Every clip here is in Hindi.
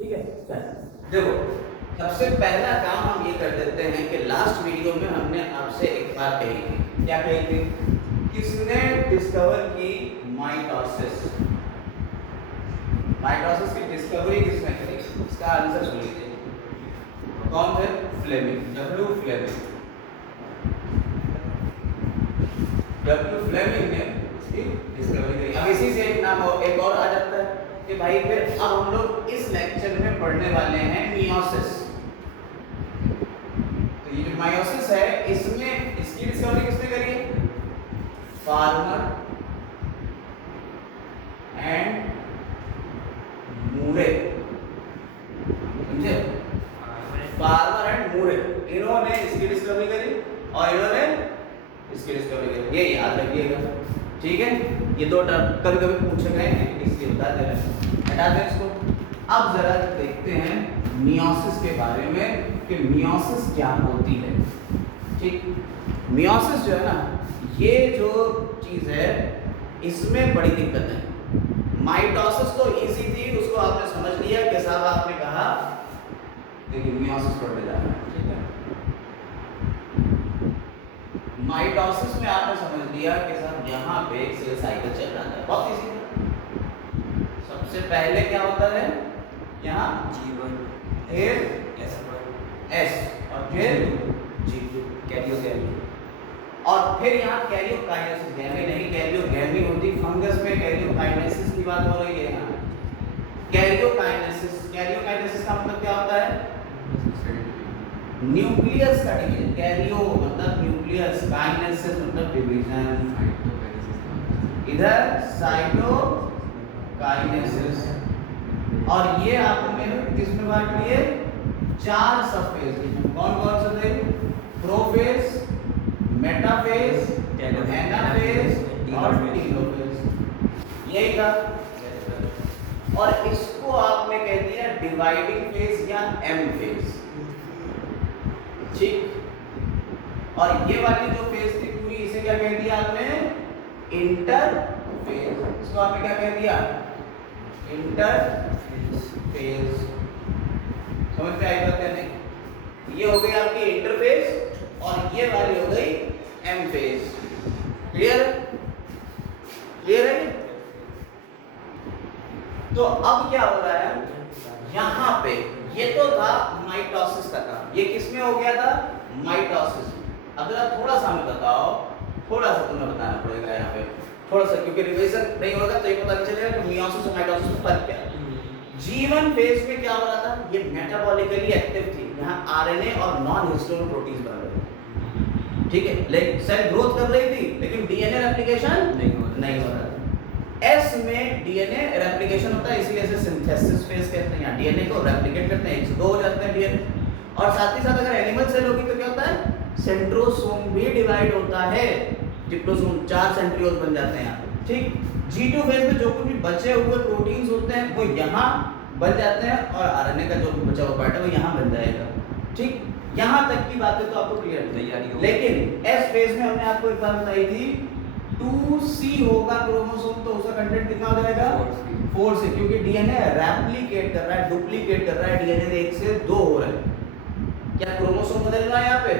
ठीक है। देखो सबसे पहला काम हम ये कर देते हैं कि लास्ट वीडियो में हमने आपसे एक बात कही थी। क्या कही थी? किसने डिस्कवर की माइटोसिस? माइटोसिस की डिस्कवरी किसने करी? इसका आंसर सुन लीजिए। कौन थे? Fleming, W Fleming. W Fleming ने इसकी डिस्कवरी करी। अब इसी से एक नाम एक और आ जाता है कि भाई फिर अब हम लोग इस लेक्चर में पढ़ने वाले हैं मियोसिस। तो ये जो मायोसिस है इसमें इसकी डिस्कवरी किसने करी है? फार्मर एंड मूरे। समझे? फार्मर एंड मूरे, इन्होंने इसकी डिस्कवरी करी और इन्होंने इसकी डिस्कवरी करी। ये याद रखिएगा, ठीक है। ये दो टर्म कभी कभी पूछे गए हैं, इसलिए बता दे रहे हैं। हटा दें इसको। अब जरा देखते हैं मियोसिस के बारे में कि मियोसिस क्या होती है। ठीक, मियोसिस जो है ना, ये जो चीज है इसमें बड़ी दिक्कत है। माइटोसिस तो इजी थी, उसको आपने समझ लिया कि साहब आपने कहा, देखिए मियोसिस पढ़ने जा रहा है, ठीक है। माइटोसिस में आपने समझ लिया कि साहब यहाँ पे एक सेल साइकिल चल रहा है, बहुत इजी है। सबसे पहले क्या होता है? यहाँ G1 फिर S1 S और फिर G2 कैरियोगैमी और फिर यहाँ कैरियोकाइनेसिस। गैमी नहीं, कैरियोगैमी होती फंगस में, कैरियोकाइनेसिस की बात हो रही है यहाँ। कैरियोकाइनेसिस, कैरियोकाइनेसिस का मतलब क्या होता है? न्यूक्लियस का डिवीजन। कैरियो मतलब न्यूक्लियस, काइनेसिस मतलब डिवीजन। इधर साइटोकाइनेसिस। और ये आपने किसमें बांट लिए? 4 सब फेज में। कौन कौन से थे? प्रोफेज, मेटाफेज, एनाफेज और टेलोफेज। यही था। और इसको आपने कह दिया डिवाइडिंग फेज या एम फेज, ठीक। और ये वाली जो फेज थी पूरी, इसे क्या कह दिया आपने? इंटरफेज। इसको आपने क्या कह दिया? इंटरफेज। समझ में आई बात या नहीं? ये हो गई आपकी इंटरफेज और ये वाली हो गई एम फेज। क्लियर? क्लियर है? तो अब क्या हो रहा है यहाँ पे? ये तो था माइटोसिस का काम। ये किसमें हो गया था? माइटोसिस। अब जरा थोड़ा सा हमें बताओ, थोड़ा सा तुम्हें बताना पड़ेगा यहाँ पे थोड़ा सा, क्योंकि रिवीजन नहीं होगा तो ये पता नहीं चलेगा कि मियोसिस और माइटोसिस में फर्क क्या है। G1 फेज में क्या हो रहा था? ये मेटाबॉलिकली एक्टिव थी। यहाँ आरएनए और नॉन हिस्टोन प्रोटीन्स बन रहे थे, ठीक है। लेकिन सेल ग्रोथ कर रही थी लेकिन डीएनए रेप्लिकेशन नहीं हो रहा था। एस में डीएनए रेप्लिकेशन होता है, इसलिए इसे सिंथेसिस फेज कहते हैं। यहाँ डीएनए को रेप्लिकेट करते हैं, 1 से 2 हो जाते हैं डीएनए। और साथ ही साथ अगर एनिमल सेल होगी तो क्या होता है? सेंट्रोसोम भी डिवाइड होता है, डिप्लोसोम, 4 सेंट्रियोल्स बन जाते हैं यहाँ, ठीक। G2 फेज में जो कुछ भी बचे हुए प्रोटीन्स होते हैं वो यहाँ बन जाते हैं और आरएनए का जो बचा हुआ पार्ट है वो यहाँ बन जाएगा, ठीक। यहाँ तक की बातें तो आपको क्लियर है। लेकिन एस फेज में हमने आपको एक बात बताई थी, 2C होगा क्रोमोसोम, तो उसका कंटेंट कितना हो जाएगा? 4C, क्योंकि डीएनए रेप्लिकेट कर रहा है, डुप्लीकेट कर रहा है। डीएनए 1 से 2 हो रहा है। क्या क्रोमोसोम बदल रहा है यहाँ पे?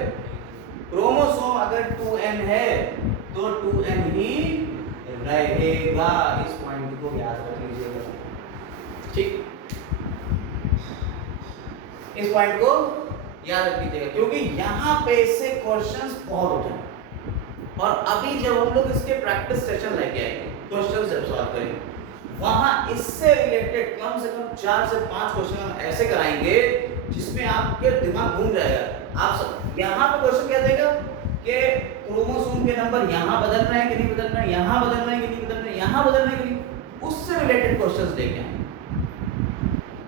क्रोमोसोम अगर 2n है तो 2n ही रहेगा। इस पॉइंट को याद रख लीजिएगा, ठीक। इस पॉइंट को याद रख लीजिएगा क्योंकि यहाँ पे इससे क्वेश्चंस बहुत उठे। और अभी जब हम लोग इसके प्रैक्टिस सेशन लेके आएंगे, क्वेश्चन जब सॉल्व करेंगे, वहां इससे रिलेटेड कम से कम 4 से 5 क्वेश्चन हम ऐसे कराएंगे जिसमें आपके दिमाग घूम जाएगा। आप सब यहाँ पे क्वेश्चन क्या देगा कि क्रोमोसोम के नंबर यहाँ बदल रहे हैं कि नहीं बदल रहे हैं, यहाँ बदल रहे हैं कि नहीं बदल रहे हैं, यहाँ बदल रहे हैं कि नहीं, उससे रिलेटेड क्वेश्चंस देंगे हम।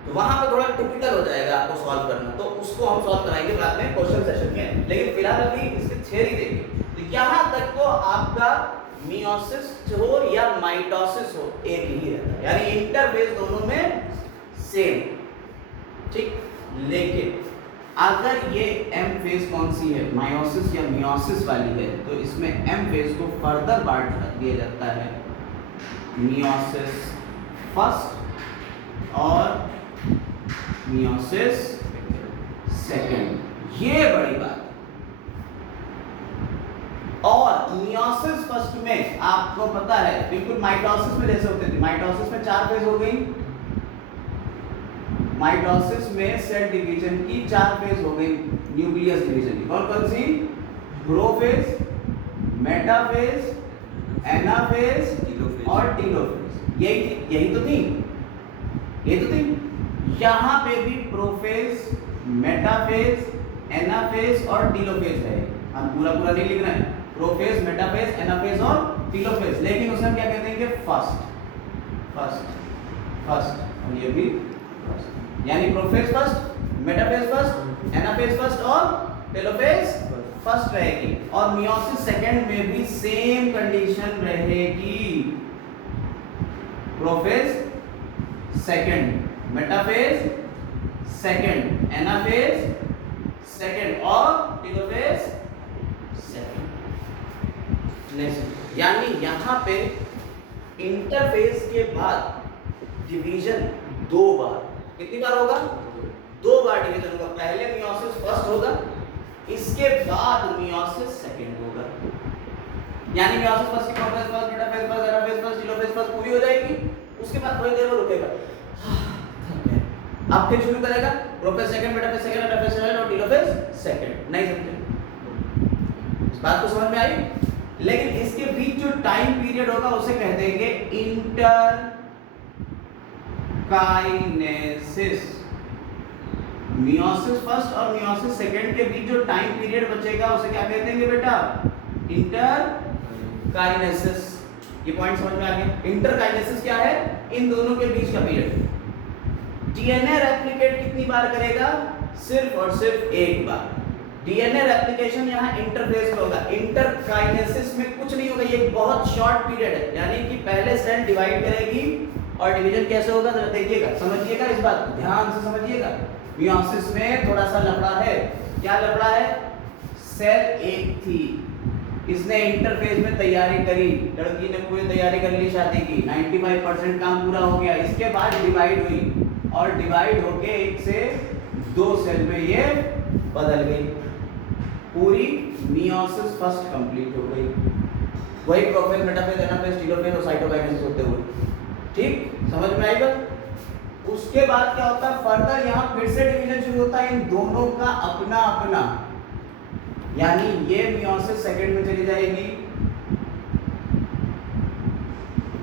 तो वहां पे थोड़ा टिपिकल हो जाएगा आपको सॉल्व करना, तो उसको हम सॉल्व कराएंगे बाद में क्वेश्चन सेशन में। लेकिन फिलहाल अभी इसकी थ्योरी देंगे। तो यहाँ तक तो आपका मियोसिस हो या माइटोसिस हो एक ही रहता है, यानी इंटरफेज दोनों में सेम, ठीक। लेकिन अगर ये एम फेज कौन सी है, मायोसिस या मियोसिस वाली है, तो इसमें एम फेज को फर्दर बांट दिया जाता है, मियोसिस फर्स्ट और मियोसिस सेकेंड, ये बड़ी बात। और मियोसिस फर्स्ट में आपको पता है बिल्कुल माइटोसिस में जैसे होते थे, माइटोसिस में 4 फेज हो गई, माइटोसिस में सेल डिवीजन की 4 फेज हो गई, न्यूक्लियस डिवीजन की। कौन कौन सी? प्रोफेज, मेटाफेज, एनाफेज और टीलोफेज। यही तो थी, ये तो थी। यहाँ पे भी प्रोफेज, मेटाफेज, एनाफेज और टीलोफेज है। हम पूरा नहीं लिख रहे हैं, प्रोफेज, मेटाफेज, एनाफेज और टीलोफेज, लेकिन उसमें हम क्या कहते हैं कि फर्स्ट, और ये भी फर्स्ट, यानी prophase first, metaphase first, anaphase first और टेलोफेज फर्स्ट रहेगी। और मियोसिस सेकंड में भी सेम कंडीशन रहेगी, prophase second, metaphase second, anaphase second और टेलोफेज सेकंड। यानी यहाँ पे इंटरफेज के बाद डिवीजन 2 बार, कितनी बार होगा? 2 बार डिवीजन होगा। पहले मियोसिस फर्स्ट होगा, इसके बाद मियोसिस सेकंड होगा। यानी मियोसिस फर्स्ट की prophase first, metaphase first, anaphase first, telophase first पूरी हो जाएगी, उसके बाद थोड़ी देर में रुकेगा, अब फिर शुरू करेगा prophase second, metaphase second, anaphase second और टेलोफेज सेकंड। नहीं समझे? इस बात को समझ में आई? लेकिन इसके बीच जो टाइम पीरियड होगा उसे कह देंगे इंटरकाइनेसिस। मियोसिस फर्स्ट और मियोसिस सेकंड के बीच जो टाइम पीरियड बचेगा उसे क्या कह देंगे बेटा? इंटरकाइनेसिस। ये पॉइंट समझ में आ गया? इंटरकाइनेसिस क्या है? इन दोनों के बीच का पीरियड। डीएनए रेप्लिकेट कितनी बार करेगा? सिर्फ और सिर्फ एक बार। डीएनए रेप्लिकेशन यहाँ इंटरफेज में होगा। इंटरकाइनेसिस में कुछ नहीं होगा, ये बहुत शॉर्ट पीरियड है, यानी कि पहले सेल डिवाइड करेगी और डिवीजन कैसे होगा जरा देखिएगा, समझिएगा, इस बात को ध्यान से समझिएगा। मियोसिस में थोड़ा सा लफड़ा है। क्या लफड़ा है? सेल एक थी, इसने इंटरफेज में तैयारी करी, लड़की ने पूरी तैयारी कर ली शादी की, 95% काम पूरा हो गया। इसके बाद डिवाइड हुई और डिवाइड होके 1 से 2 सेल में ये बदल गई, पूरी मियोसिस फर्स्ट कंप्लीट हो गई। वही प्रोफेज, मेटाफेज, एनाफेज, टेलोफेज और साइटोकाइनेसिस होते हुए। ठीक, समझ में आएगा? उसके बाद क्या होता है? फर्दर यहाँ फिर से डिवीजन शुरू होता है, इन दोनों का अपना अपना, यानी ये मियोसिस सेकंड में चली जाएगी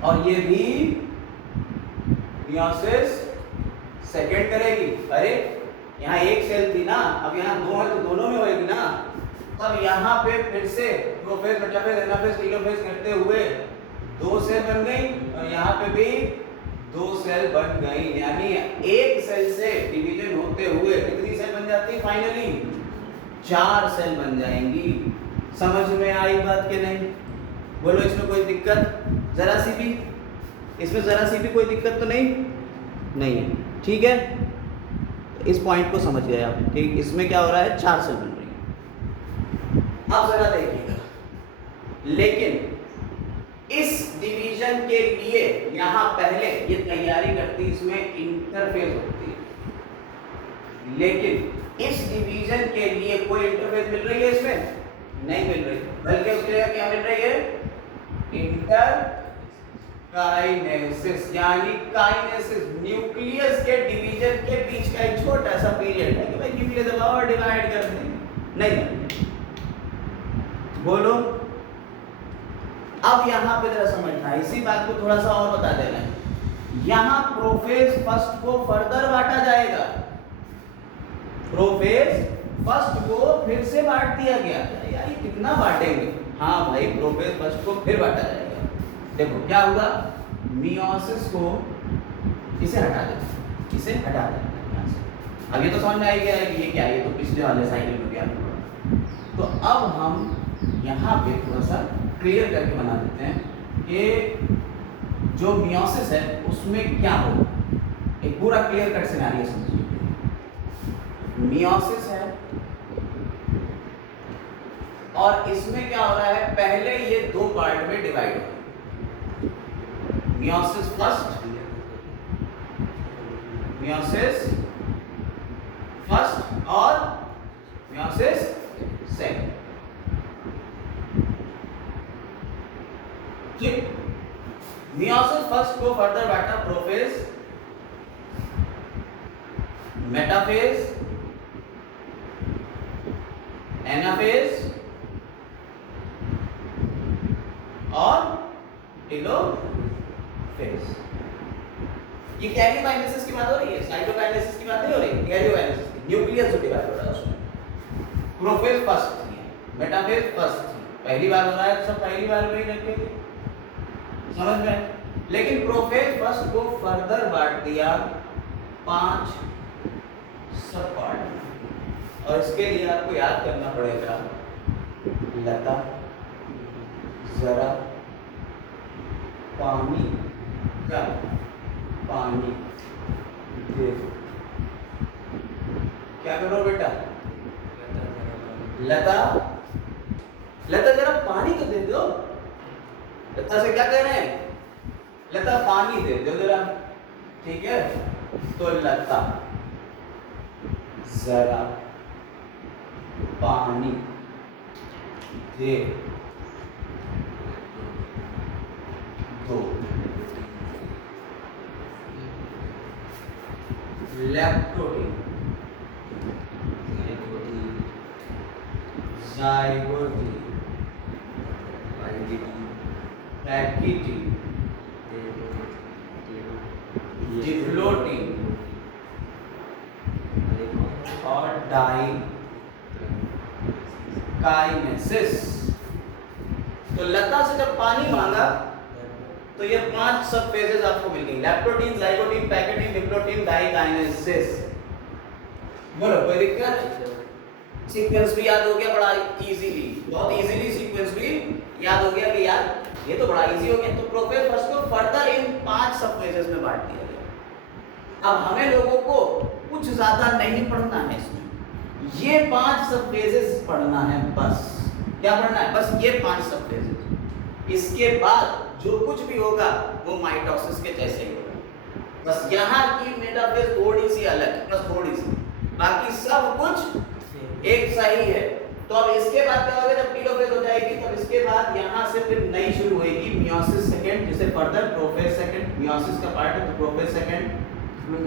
और ये भी मियोसिस सेकंड करेगी। अरे यहाँ एक सेल थी ना, अब यहाँ 2 है तो दोनों में होएगी ना। तब यहाँ पे फिर से प्रोफेज, मेटाफेज, एनाफेज, टेलोफेज करते हुए 2 सेल बन गई और यहाँ पे भी 2 सेल बन गई, यानी एक सेल से डिवीजन होते हुए कितनी सेल बन जाती है? फाइनली 4 सेल बन जाएंगी। समझ में आई बात के नहीं? बोलो, इसमें कोई दिक्कत जरा सी भी? इसमें जरा सी भी कोई दिक्कत तो नहीं है? ठीक है, इस पॉइंट को समझ गए आप? ठीक, इसमें क्या हो रहा है? 4 सेल बन रही है। अब जरा देखिएगा, लेकिन इस डिवीजन के लिए यहाँ पहले ये तैयारी करती, इसमें इंटरफेज होती है, लेकिन इस डिवीजन के लिए कोई इंटरफेज मिल रही है इसमें? नहीं मिल रही, बल्कि उसके लिए क्या मिल रही है? इंटरकाइनेसिस, यानी काइनेसिस, न्यूक्लियस के डिवीजन के बीच का एक छोटा सा पीरियड है कि भाई न्यूक्लियस दबाओ और डिवाइड कर दें। नहीं, बोलो। अब यहाँ पे जरा समझना है, इसी बात को थोड़ा सा और बता देना है। यहाँ प्रोफेज फर्स्ट को फर्दर बांटा जाएगा, प्रोफेज फर्स्ट को फिर से बांट दिया गया। यार ये कितना बांटेंगे? हाँ भाई, प्रोफेज फर्स्ट को फिर बांटा जाएगा। देखो क्या होगा, मियोसिस को इसे हटा देते, इसे हटा देते यहाँ से। अब ये तो समझ में आ गया है कि ये क्या है, ये तो पिछले वाले साइकिल में गया। तो अब हम यहाँ पे थोड़ा सा क्लियर करके बना देते हैं कि जो मियोसिस है उसमें क्या हो, एक पूरा क्लियर कट सिनेरियो समझिए। मियोसिस है और इसमें क्या हो रहा है? पहले ये 2 पार्ट में डिवाइड हो, मियोसिस फर्स्ट, मियोसिस फर्स्ट और मियोसिस सेकंड। ठीक, मियोसिस फर्स्ट को फर्दर बांटा प्रोफेज, मेटाफेज, एनाफेज और टेलोफेज। ये कैरियोकाइनेसिस की बात हो रही है, साइटोकाइनेसिस की बात नहीं हो रही, कैरियोकाइनेसिस की। न्यूक्लियस जो डिवाइड हो रहा है उसमें प्रोफेज फर्स्ट थी, मेटाफेज फर्स्ट थी। पहली बार हो रहा है, सब पहली बार में ही रखेंगे, समझ में। लेकिन प्रोफेज फर्स्ट को फर्दर बांट दिया 5 सब पार्ट, और इसके लिए आपको याद करना पड़ेगा लता, जरा, पानी, क्या पानी दे। क्या करो बेटा, लता, लता जरा पानी तो दे दो। लता से क्या कह रहे हैं, लता पानी दे दो जरा, ठीक है। तो लता जरा पानी दे दो। लैक्टोटीन, जाइगोटीन, पैकिटीन, डिफ्लोटीन और डाइकाइनेसिस। तो लता से जब पानी मांगा तो ये 5 सब फेजेस आपको मिल गई, लैक्टोटीन, जाइगोटीन, पैकिटीन, डिफ्लोटीन, डाइकाइनेसिस। बोलो कोई दिक्कत? सीक्वेंस भी याद हो गया बड़ा इजीली, बहुत इजीली सीक्वेंस भी याद हो गया कि यार ये तो बड़ा इजी हो गया। तो प्रोफेज फर्स्ट को फर्दर इन 5 सब फेजेस में बांट दिया गया। अब हमें लोगों को कुछ ज्यादा नहीं पढ़ना है इसमें, ये 5 सब फेजेस पढ़ना है बस। क्या पढ़ना है? बस ये 5 सब फेजेस। इसके बाद जो कुछ भी होगा वो माइटोसिस के जैसे ही होगा, बस यहाँ की मेटाफेज थोड़ी सी अलग है, बस थोड़ी सी, बाकी सब कुछ एक सही है। तो अब इसके बाद क्या होगा, जब टेलोफेज हो जाएगी तब इसके बाद यहाँ से फिर नई शुरू होगी मियोसिस सेकंड, जिसे फर्दर प्रोफेज सेकंड, मियोसिस का पार्ट है तो prophase second,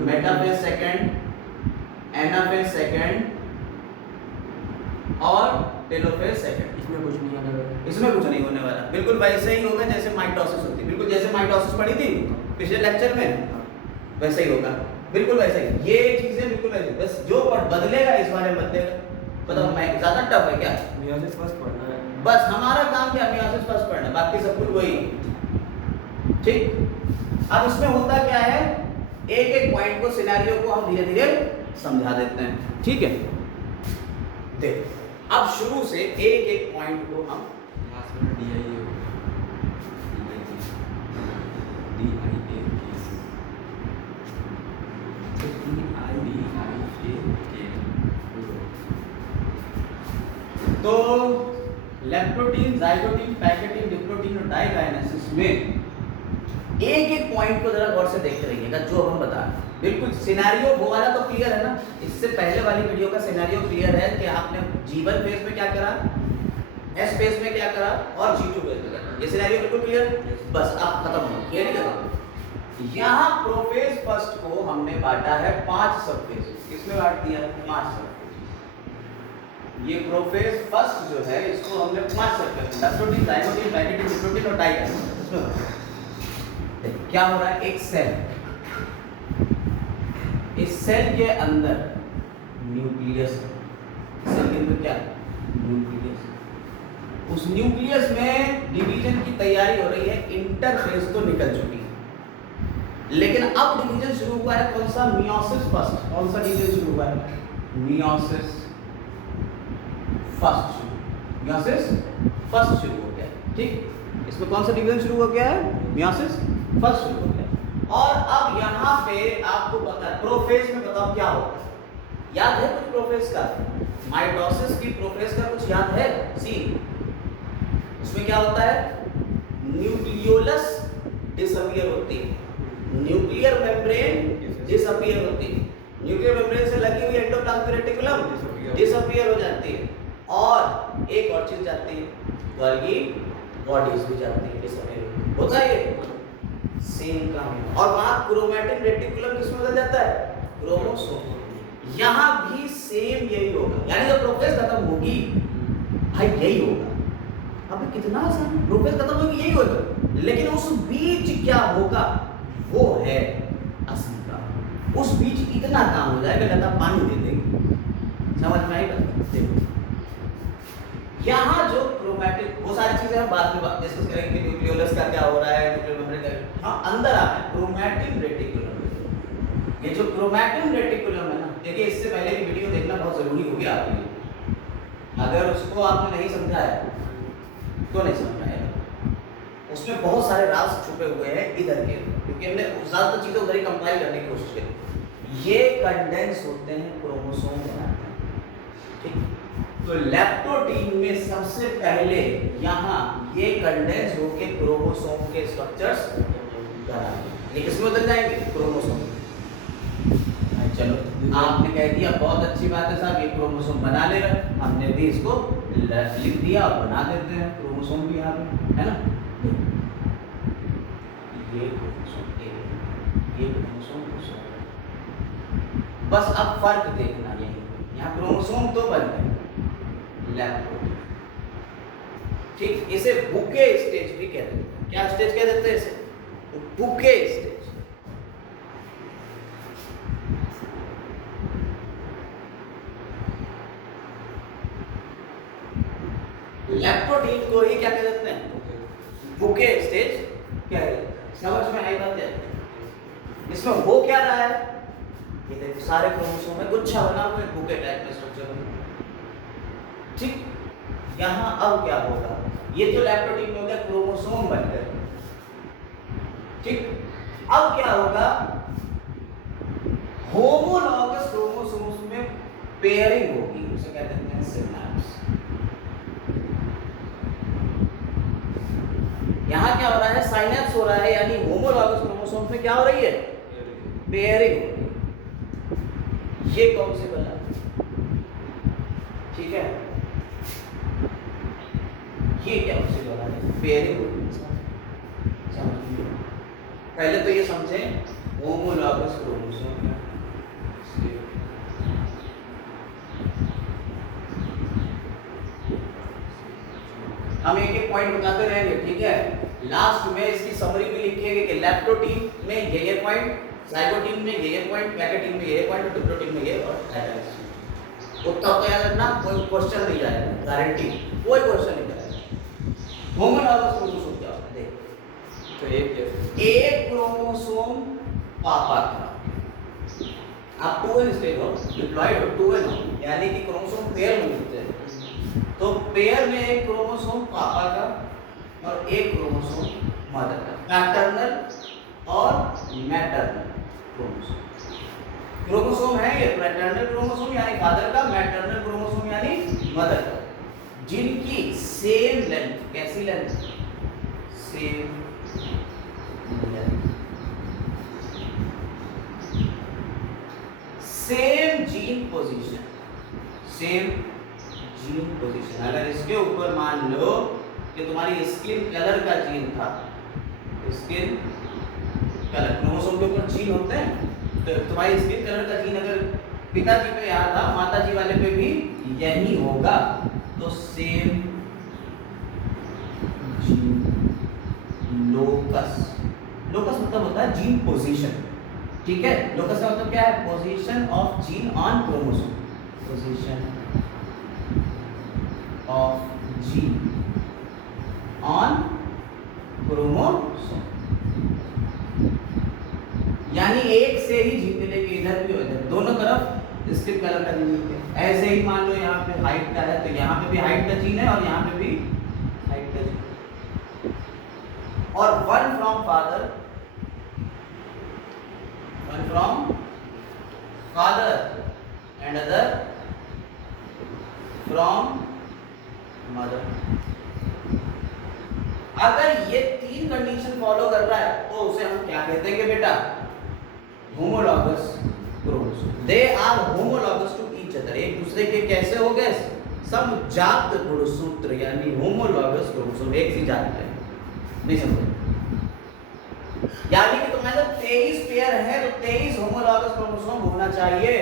metaphase second, anaphase second और टेलोफेज सेकंड। इसमें कुछ नहीं आने वाला, इसमें कुछ नहीं होने वाला, बिल्कुल वैसे ही होगा जैसे माइटोसिस होती है, बिल्कुल जैसे माइटोसिस पढ़ी थी पिछले लेक्चर में, वैसे ही होगा, बिल्कुल वैसे ही। ये चीजें बिल्कुल वैसे, बस जो बदलेगा इस बारे में बदलेगा। बताओ मैं ज्यादा टफ है क्या? मियोसिस फर्स्ट पढ़ना है, बस हमारा काम क्या, मियोसिस फर्स्ट पढ़ना, बाकी सब कुछ वही। ठीक, अब इसमें होता क्या है, एक एक पॉइंट को, सिनेरियो को हम धीरे धीरे समझा देते हैं, ठीक है। देख अब शुरू से एक एक पॉइंट को हम तो लैक्टोटीन, जाइगोटीन, पैकेटीन, डिप्लोटीन और डाइकाइनेसिस में एक एक पॉइंट को जरा गौर से देखते रहिएगा जो हम बता रहे हैं। बिल्कुल सिनेरियो वो वाला तो क्लियर है ना, इससे पहले वाली वीडियो का सिनेरियो क्लियर है कि आपने G1 फेज में क्या करा, S फेज में क्या करा और G2 फेज में क्या करा। ये सिनेरियो बिल्कुल क्लियर, बस अब खत्म हो गया, नहीं खत्म। यहाँ प्रोफेज फर्स्ट को हमने बांटा है 5 सब फेज, किसमें बांट दिया है? 5 सब फेज। ये प्रोफेज फर्स्ट जो है इसको हमने 5 सब फेज, लैक्टोटीन, जाइगोटीन, पैकेटीन, डिप्लोटीन और डाइकाइनेसिस। क्या हो रहा है, एक सेल, इस सेल के अंदर न्यूक्लियस, सेल के अंदर क्या, न्यूक्लियस। उस न्यूक्लियस में डिवीजन की तैयारी हो रही है, इंटरफेज तो निकल चुकी है, लेकिन अब डिवीजन शुरू हुआ है कौन सा, मियोसिस फर्स्ट। कौन सा डिवीजन शुरू हुआ है, मियोसिस फर्स्ट, मियोसिस फर्स्ट शुरू हो गया, ठीक। इसमें कौन सा डिवीजन शुरू हो गया है, मियोसिस फर्स्ट शुरू हो गया। और अब यहाँ पे आपको पता है प्रोफेज में, बताओ क्या होता है, याद है कुछ प्रोफेज का? माइटोसिस की प्रोफेज का कुछ याद है? सी उसमें क्या होता है, न्यूक्लियोलस डिसअपीयर होती है, न्यूक्लियर मेम्ब्रेन डिसअपीयर होती है, न्यूक्लियर मेम्ब्रेन से लगी हुई एंडोप्लाज्मिक रेटिकुलम Disappear. डिसअपीयर हो जाती है, और एक और चीज जाती है, गोल्गी बॉडीज भी जाती है, डिसअपीयर होता है, ये सेम काम है। और वहां क्रोमैटिन रेटिकुलम किसमें बदल जाता है, क्रोमोसोम। यहाँ भी सेम यही होगा, यानी जब प्रोफेज खत्म होगी भाई यही होगा। अबे कितना आसान, प्रोफेज खत्म होगी यही होगा, लेकिन उस बीच क्या होगा वो है असली काम। उस बीच इतना काम हो जाएगा, लता पानी दे देगी, समझ में आएगा। देखो यहाँ जो क्रोमैटिन, वो सारी चीजें हम बाद में डिस्कस करेंगे, न्यूक्लियोलस का क्या हो रहा है, न्यूक्लियर मेम्ब्रेन का। हाँ अंदर आ है क्रोमैटिन रेटिकुलम। ये जो क्रोमैटिन रेटिकुलम है ना, देखिए इससे पहले की वीडियो देखना बहुत जरूरी हो गया आपके लिए, अगर उसको आपने नहीं समझा है तो नहीं समझ आएगा। उसमें बहुत सारे राज छुपे हुए हैं इधर के, क्योंकि हमने ज्यादातर चीजें उधर ही कंपाइल करने की कोशिश करी। ये कंडेंस होते हैं, क्रोमोसोम बनाते हैं, ठीक। तो लैप्टोटीन में सबसे पहले यहाँ ये कंडेंस होके क्रोमोसोम के स्ट्रक्चर्स बनाएंगे। ये किसमें बदल जाएंगे, क्रोमोसोम। चलो आपने कह दिया बहुत अच्छी बात है साहब, ये क्रोमोसोम बना ले रहा, हमने भी इसको लिख दिया और बना देते हैं क्रोमोसोम भी यहाँ पे, है ना। ये क्रोमोसोम ए, ये क्रोमोसोम बस अब फर्क देखना यही, यहाँ क्रोमोसोम तो बन गए लैप्टोटीन, ठीक। इसे बुके स्टेज भी कहते हैं। क्या स्टेज कह देते हैं इसे, बुके स्टेज। लैप्टोटीन को ही क्या कह देते हैं, बुके स्टेज कह देते हैं। समझ में आई बात है। इसमें हो क्या रहा है, ये देखो सारे क्रोमोसोम में गुच्छा बना हुआ है, बुके टाइप में स्ट्रक्चर बना, ठीक। यहाँ अब क्या होगा, ये जो लैप्टोटीन में हो गया क्रोमोसोम बन गए, ठीक। अब क्या होगा, होमोलॉगस क्रोमोसोम्स में पेयरिंग होगी, उसे कहते हैं सिनेप्स। यहाँ क्या हो रहा है, साइनेप्स हो रहा है, यानी होमोलॉगस क्रोमोसोम्स में क्या हो रही है, पेयरिंग हो रही है। ये कौन से बना, ठीक है, ये क्या से बना है, पेयरिंग हो रही है। पहले तो ये समझें होमोलॉगस क्रोमोसोम क्या, हम एक एक पॉइंट बताते रहेंगे, ठीक है। लास्ट में इसकी समरी भी लिखिएगा कि लैप्टोटीन में ये पॉइंट, जाइगोटीन में ये पॉइंट, पैकेटीन में ये पॉइंट, डिप्लोटीन में ये और एडेक्स। उतना तो याद रखना, कोई क्वेश्चन नहीं जाएगा, गारंटी कोई क्वेश्चन नहीं जाएगा। होमोलॉगस क्रोमोसोम क्या होता है, देख तो एक क्रोमोसोम पापा का, आप 2n स्टेज हो, डिप्लॉयड हो, 2n हो, यानी कि क्रोमोसोम पेयर में मिलते हैं। तो पेयर में एक क्रोमोसोम पापा का और एक क्रोमोसोम मदर का, पैटर्नल और मैटरनल क्रोमोसोम। क्रोमोसोम है ये पैटर्नल क्रोमोसोम यानी फादर का, मैटरनल क्रोमोसोम यानी मदर का, जिनकी सेम लेंथ, कैसी length, same length, same gene position, same gene position. अगर इसके ऊपर मान लो कि तुम्हारी स्किन कलर का जीन था, स्किन कलर, क्रोमोसोम के ऊपर जीन होते हैं, तो तुम्हारी स्किन कलर का जीन अगर पिताजी पे यहाँ था, माताजी वाले पे भी यही होगा, तो सेम जीन लोकस। लोकस मतलब होता है जीन पोजीशन, ठीक है। लोकस का मतलब क्या है, position of gene on chromosome, position of gene on chromosome, यानी एक से ही जीन मिलेगी, इधर भी उधर, दोनों तरफ स्किन कलर का जीन मिलता है। ऐसे ही मान लो यहाँ पे हाइट का है, तो यहाँ पे भी हाइट का जीन है और यहाँ पे भी हाइट का जीन, और one from father, one from father and other from mother. अगर ये तीन कंडीशन फॉलो कर रहा है तो उसे हम क्या कहते हैं बेटा, homologous chromosome. They are homologous to each other, एक दूसरे के कैसे हो गए, समजात गुणसूत्र यानी होमोलॉगस क्रोमोसोम, एक सी जात है। नहीं समझे? यानी कि तुम्हारे 23 पेयर है तो 23 होमोलॉगस क्रोमोसोम होना चाहिए।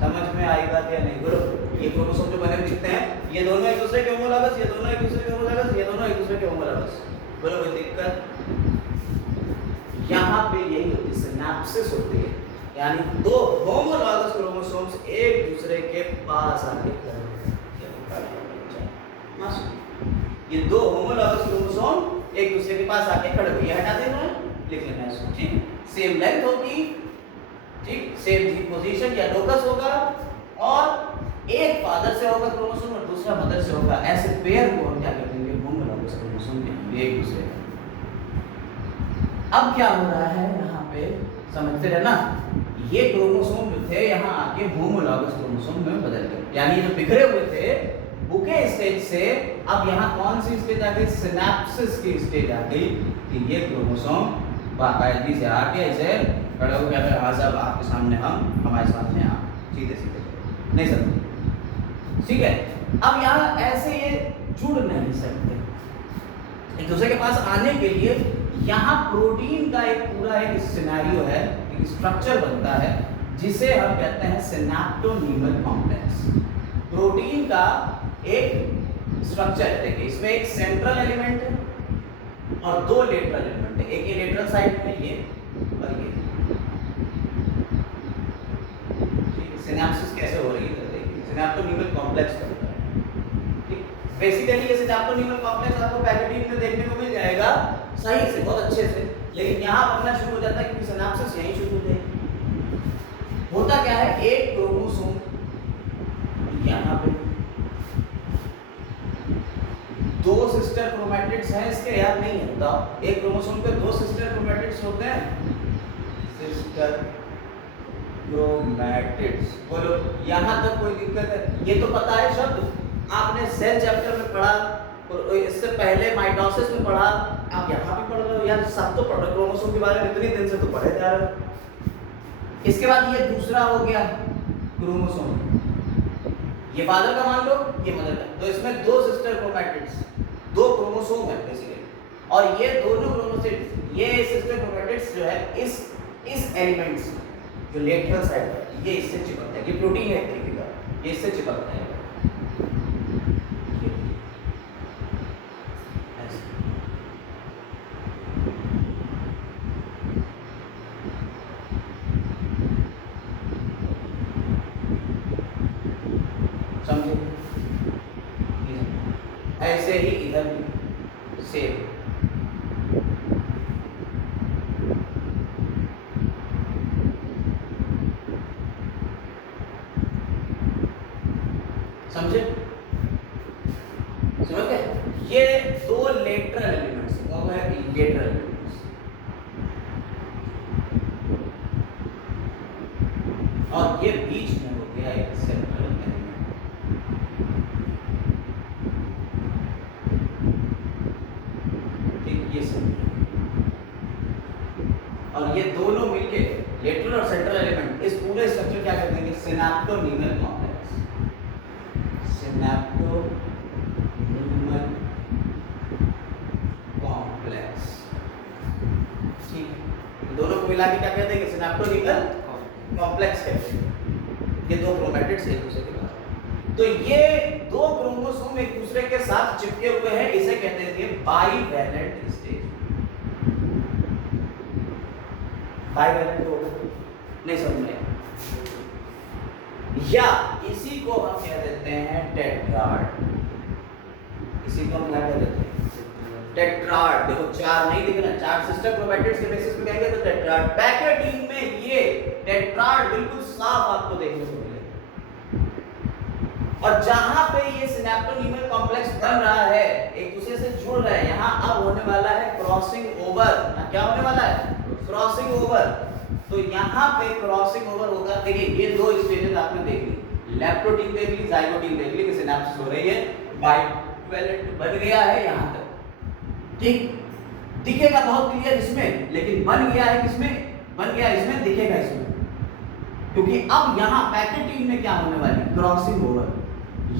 समझ में आई बात या नहीं गुरु? ये क्रोमोसोम जो बने दिखते हैं, ये दोनों एक दूसरे के होमोलॉगस, ये दोनों एक दूसरे के होमोलॉगस, ये दोनों एक दूसरे के होमोलॉगस। बोलो कोई दिक्कत? यहाँ पे यही होती है, सिनैप्सिस होती है, यानी दो होमोलॉगस क्रोमोसोम्स एक दूसरे के पास आके ये दो होमोलॉगस क्रोमोसोम एक दूसरे के पास आके खड़े हुए, हटा देना, लिख लेना इसको, ठीक? सेम लेंथ होगी, ठीक, सेम जी पोजीशन या लोकस होगा, और एक फादर से होगा क्रोमोसोम और दूसरा मदर से होगा। ऐसे पेयर को हम क्या कर देंगे, होमोलॉगस क्रोमोसोम कहेंगे एक दूसरे का। अब क्या हो रहा है यहाँ पे, समझते रहना, ये क्रोमोसोम जो थे यहाँ आके होमोलॉगस क्रोमोसोम में बदल गए, यानी जो बिखरे हुए थे बुके स्टेज से अब यहाँ कौन सी स्टेज आ गई, सिनैप्सिस की स्टेज आ गई कि ये क्रोमोसोम बाकायदगी से आके ऐसे खड़े हो गया, हाँ साहब आपके सामने हम, हमारे सामने आप, सीधे सीधे, नहीं समझे? ठीक है, अब यहाँ ऐसे ये जुड़ नहीं सकते एक दूसरे के पास आने के लिए। यहाँ प्रोटीन का एक पूरा एक सिनेरियो है, एक स्ट्रक्चर बनता है जिसे हम कहते हैं सिनैप्टोनीमल कॉम्प्लेक्स। प्रोटीन का एक स्ट्रक्चर है, देखिए इसमें एक सेंट्रल एलिमेंट है और दो लेटरल एलिमेंट है, एक ये लेटरल साइड में ये और ये। सिनैप्सिस कैसे हो रही है देखिए, सिनैप्टोनीमल कॉम्प्लेक्स बनता है, ठीक? बेसिकली ये सिनैप्टोनीमल कॉम्प्लेक्स आपको पैकेटिंग में देखने को मिल जाएगा सही से, बहुत अच्छे से, लेकिन यहाँ बनना शुरू हो जाता है क्योंकि सिनैप्सिस यहीं शुरू हो जाएगी। होता क्या है, एक क्रोमोसोम यहाँ पे दो सिस्टर क्रोमैटिड्स हैं इसके, याद नहीं होता, एक क्रोमोसोम पे दो सिस्टर क्रोमैटिड्स होते हैं, सिस्टर क्रोमैटिड्स। बोलो यहाँ तक कोई दिक्कत है? ये तो पता है शब्द, आपने सेल चैप्टर में पढ़ा, और इससे पहले माइटोसिस में पढ़ा, आप यहाँ भी पढ़ रहे हो यार, सब तो पढ़ रहे हो, क्रोमोसोम के बारे में इतने दिन से तो पढ़े जा रहे हो। इसके बाद ये दूसरा हो गया क्रोमोसोम, ये फादर का मान लो, ये मदर का, तो इसमें दो सिस्टर क्रोमैटिड्स, दो क्रोमोसोम है बेसिकली, और ये दोनों क्रोमोसोम, ये सिस्टर क्रोमैटिड्स जो है इस एलिमेंट्स जो लेटरल साइड है ये इससे चिपकता है, ये प्रोटीन है एक तरीके का, ये इससे चिपकता है। समझे? ऐसे ही इधर भी सेम, समझे? समझ गए? ये दो लेटरल एलिमेंट्स, वो है लेटरल एलिमेंट्स, और ये बीच में हो गया एक सेंट्रल एलिमेंट। ठीक, ये सब, और ये दोनों मिलके लेटरल और सेंट्रल एलिमेंट इस पूरे स्ट्रक्चर क्या कहते हैं, सिनैप्टोनीमल कॉम्प्लेक्स। सिनैप्टोनीमल कॉम्प्लेक्स, ठीक, दोनों को मिला के क्या कहते हैं, सिनैप्टोनीमल कॉम्प्लेक्स कहते हैं। ये दो क्रोमैटिड्स एक दूसरे के पास, तो ये दो क्रोमोसोम एक दूसरे के साथ चिपके हुए हैं, इसे कहते हैं बाइवैलेंट स्टेज। बाइवैलेंट हो नहीं समझ में, या इसी को हम कह देते हैं टेट्राड। इसी को हम क्या कह देते हैं, टेट्राड। देखो चार नहीं दिख रहा, चार सिस्टर क्रोमैटिड्स के बेसिस पे कहेंगे तो टेट्राड। पैकेटिंग में ये टेट्राड बिल्कुल साफ आपको देखने को मिलेगा, और जहां पे ये सिनैप्टोनीमल कॉम्प्लेक्स बन रहा है, एक दूसरे से जुड़ रहे हैं, यहाँ अब होने वाला है क्रॉसिंग ओवर। क्या होने वाला है, क्रॉसिंग ओवर। तो यहाँ पे क्रॉसिंग ओवर होगा। देखिए ये दो स्टेजेस आपने देख ली, लैप्टोटीन देख ली, जाइगोटीन देख ली कि सिनैप्सिस हो रही है, बाइवैलेंट बन गया है यहाँ तक, ठीक, दिखेगा बहुत क्लियर इसमें, लेकिन बन गया है किसमें, बन गया इसमें, दिखेगा इसमें, क्योंकि अब यहाँ पैकेट में क्या होने वाली, क्रॉसिंग ओवर।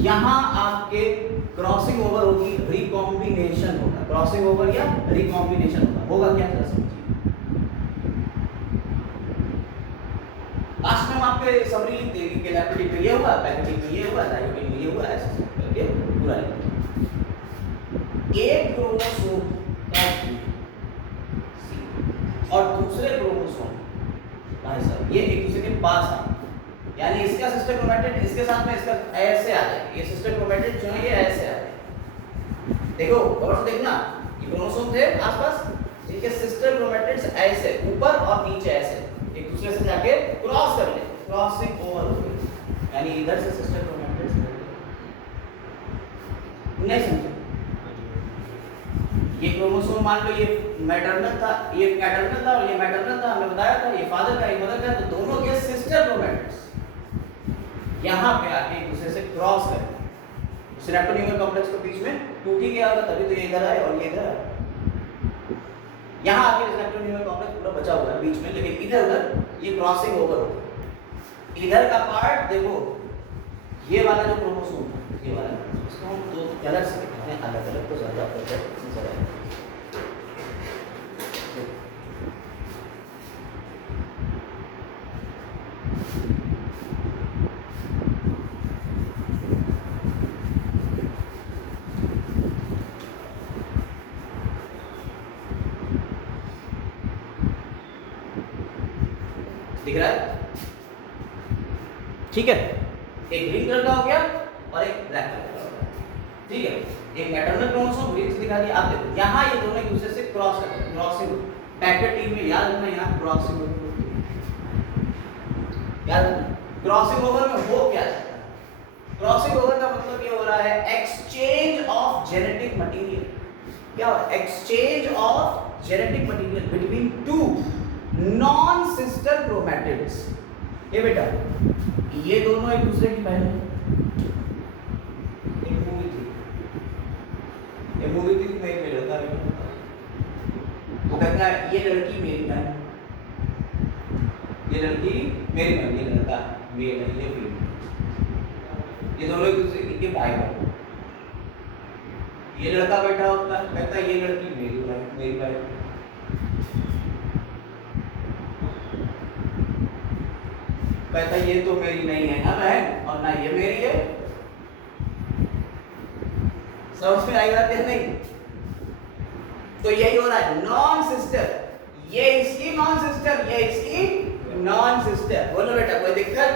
यहाँ आपके क्रॉसिंग ओवर होगी, रिकॉम्बिनेशन होगा, क्रॉसिंग ओवर या रिकॉम्बिनेशन होगा क्या जरा समझिए। लास्ट में हम आपके समरी लिख देंगे कि लैक्टिक में ये हुआ, पैकेटिक में ये हुआ, डायोटिक में ये हुआ, ऐसे करके पूरा लिख देंगे। एक क्रोमोसोम का और दूसरे क्रोमोसोम भाई साहब ये एक दूसरे के पास है, यानी इसका सिस्टर क्रोमैटिड इसके साथ में इसका ऐसे आ जाएगा, ये सिस्टर क्रोमैटिड जो है ये ऐसे आ जाएगा। देखो गौर से देखना, ये क्रोमोसोम थे आसपास, इनके सिस्टर क्रोमैटिड्स ऐसे ऊपर और नीचे ऐसे एक दूसरे से जाके क्रॉस कर ले, क्रॉसिंग ओवर हो गई, यानी इधर से सिस्टर क्रोमैटिड्स नहीं समझे। ये क्रोमोसोम मान लो ये मैटरनल था, ये पैटर्नल था और ये मैटरनल था, हमने बताया था ये फादर का ये मदर का, तो दोनों के सिस्टर क्रोमैटिड्स यहाँ पे आके एक दूसरे से क्रॉस करें, सिनेप्टोन्यूक्लियर कॉम्प्लेक्स के बीच में टूट ही गया होगा, तभी तो ये इधर आए और ये इधर आए। यहाँ आके सिनेप्टोन्यूक्लियर कॉम्प्लेक्स पूरा बचा हुआ है बीच में, लेकिन इधर उधर ये क्रॉसिंग ओवर हो गया। इधर का पार्ट देखो, ये वाला जो क्रोमोसोम है, ये वाला इसको हम दो कलर से दिखाते हैं, अलग अलग तो ज्यादा बेहतर नजर आएगा। दिख रहा है? ठीक है, एक ग्रीन कलर का हो गया और एक ब्लैक कलर का हो गया, ठीक है। एक मैटरनल क्रोमोसोम ग्रीन से दिखा दिया। आप देखो यहाँ ये दोनों एक दूसरे से क्रॉस करते हैं, क्रॉसिंग। पैकेट टीम में याद रखना यहाँ क्रॉसिंग ओवर, याद रखना क्रॉसिंग ओवर में हो क्या जाता है। क्रॉसिंग ओवर का मतलब ये हो रहा है एक्सचेंज ऑफ जेनेटिक मटेरियल। क्या हो रहा है? Exchange of genetic material between two non sister chromatids. ये बेटा ये दोनों एक दूसरे की बहन है। एक मूवी थी, ये मूवी थी मैं एक लड़का है, वो कहता है ये लड़की मेरी बहन, ये लड़की मेरी बहन, ये लड़का मेल है, ये फीमेल, ये दोनों एक दूसरे के भाई बहन। ये लड़का बैठा होता है कहता है ये लड़की मेरी बहन, मेरी बहन। कहता ये तो मेरी नहीं है ना बहन और ना ये मेरी है। समझ में आई बात है नहीं? तो यही हो रहा है, नॉन सिस्टर, ये इसकी नॉन सिस्टर, ये इसकी नॉन सिस्टर। बोलो बेटा कोई दिक्कत?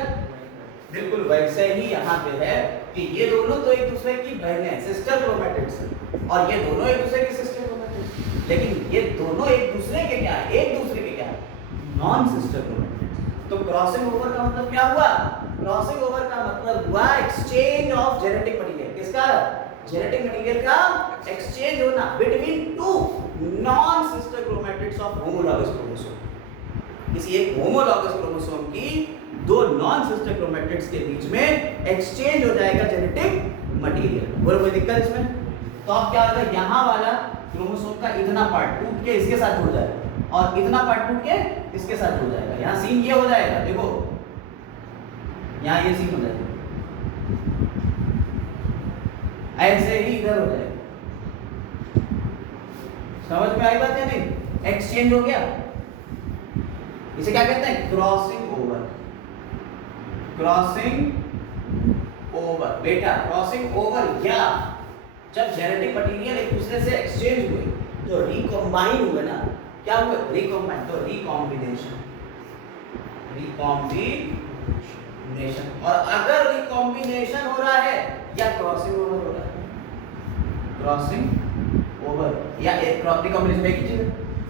बिल्कुल वैसे ही यहाँ पे है कि ये दोनों तो एक दूसरे की बहनें हैं, सिस्टर क्रोमैटिड्स, और ये दोनों एक दूसरे की सिस्टर क्रोमैटिड्स, लेकिन ये दोनों एक दूसरे के क्या है? एक दूसरे के क्या है? Non sister chromatids. तो क्रॉसिंग ओवर का मतलब क्या हुआ? क्रॉसिंग ओवर का मतलब हुआ एक्सचेंज ऑफ जेनेटिक मटेरियल। किसका? जेनेटिक मटेरियल का एक्सचेंज होना between two non sister chromatids of homologous chromosome. किसी एक होमोलॉगस क्रोमोसोम की दो नॉन सिस्टर क्रोमैटिड्स के बीच में एक्सचेंज हो जाएगा जेनेटिक मटेरियल। बोलो कोई दिक्कत इसमें? तो अब क्या होगा, यहाँ वाला क्रोमोसोम का इतना पार्ट टूट के इसके साथ जुड़ जाएगा और इतना पार्ट टूट के इसके साथ जुड़ जाएगा। यहाँ सीन ये हो जाएगा, देखो यहाँ ये सीन हो जाएगा, ऐसे ही इधर हो जाएगा। समझ में आई बात है नहीं? एक्सचेंज हो गया, इसे क्या कहते हैं? Crossing over. क्रॉसिंग ओवर बेटा, क्रॉसिंग ओवर या जब जेनेटिक मटेरियल एक दूसरे से एक्सचेंज हुए तो रिकॉम्बाइन हुए ना, क्या हुआ? रिकॉम्बाइन, तो रिकॉम्बिनेशन, रिकॉम्बिनेशन। और अगर रिकॉम्बिनेशन हो रहा है या क्रॉसिंग ओवर हो रहा है, क्रॉसिंग ओवर या रिकॉम्बिनेशन एक ही चीज है,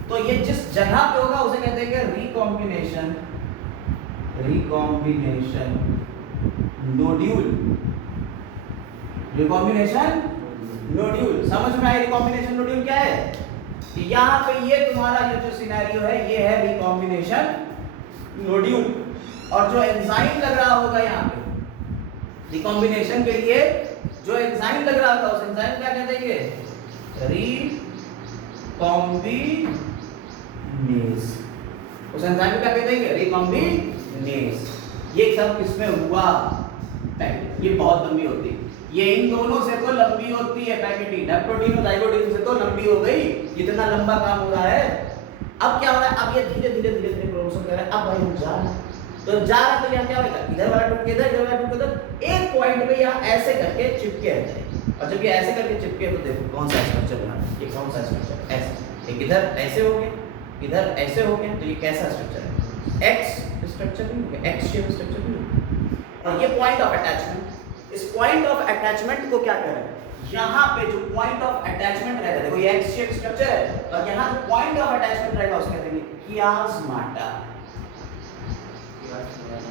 तो ये जिस जगह पे होगा उसे कहते हैं recombination, recombination nodule, recombination nodule. समझ में आया रिकॉम्बिनेशन नोड्यूल क्या है? यहाँ पे ये तुम्हारा जो सिनेरियो है ये है रिकॉम्बिनेशन नोड्यूल, और जो एंजाइम लग रहा होगा यहाँ पे रिकॉम्बिनेशन के लिए जो एंजाइम लग रहा होगा उस एंजाइम क्या कहते हैं? रिकॉम्बिनेज। उस एंजाइम को क्या कहते हैं? रिकॉम्बिनेज। ये सब किसमें हुआ? पैकेट। ये बहुत लंबी होती है, ये इन दोनों से तो लंबी होती है पैकेटीन, हैप्लोटीन और जाइगोटीन से तो लंबी हो गई, इतना लंबा काम हो रहा है। अब क्या हो रहा है? अब ये धीरे धीरे धीरे धीरे क्रोमोसोम कह रहा है अब भाई हम जा रहे हैं, तो जा रहा है तो यहाँ क्या होगा? इधर वाला टूट के इधर, इधर वाला टूट के इधर, एक पॉइंट पे यहाँ ऐसे करके चिपके रह जाएगी। और जब ये ऐसे करके चिपके तो देखो कौन सा स्ट्रक्चर बना, ये कौन सा स्ट्रक्चर? ऐसे, एक इधर ऐसे हो गया, इधर ऐसे हो गया, तो ये कैसा स्ट्रक्चर है? एक्स स्ट्रक्चर नहीं हो गया, एक्स शेप स्ट्रक्चर नहीं हो गया। और ये पॉइंट ऑफ अटैचमेंट, इस पॉइंट ऑफ अटैचमेंट को क्या कह रहे हैं? यहाँ पे जो पॉइंट ऑफ अटैचमेंट रहेगा, देखो ये एक्स शेप स्ट्रक्चर है, और यहाँ जो पॉइंट ऑफ अटैचमेंट रहेगा उसको कहते हैं कियास्माटा।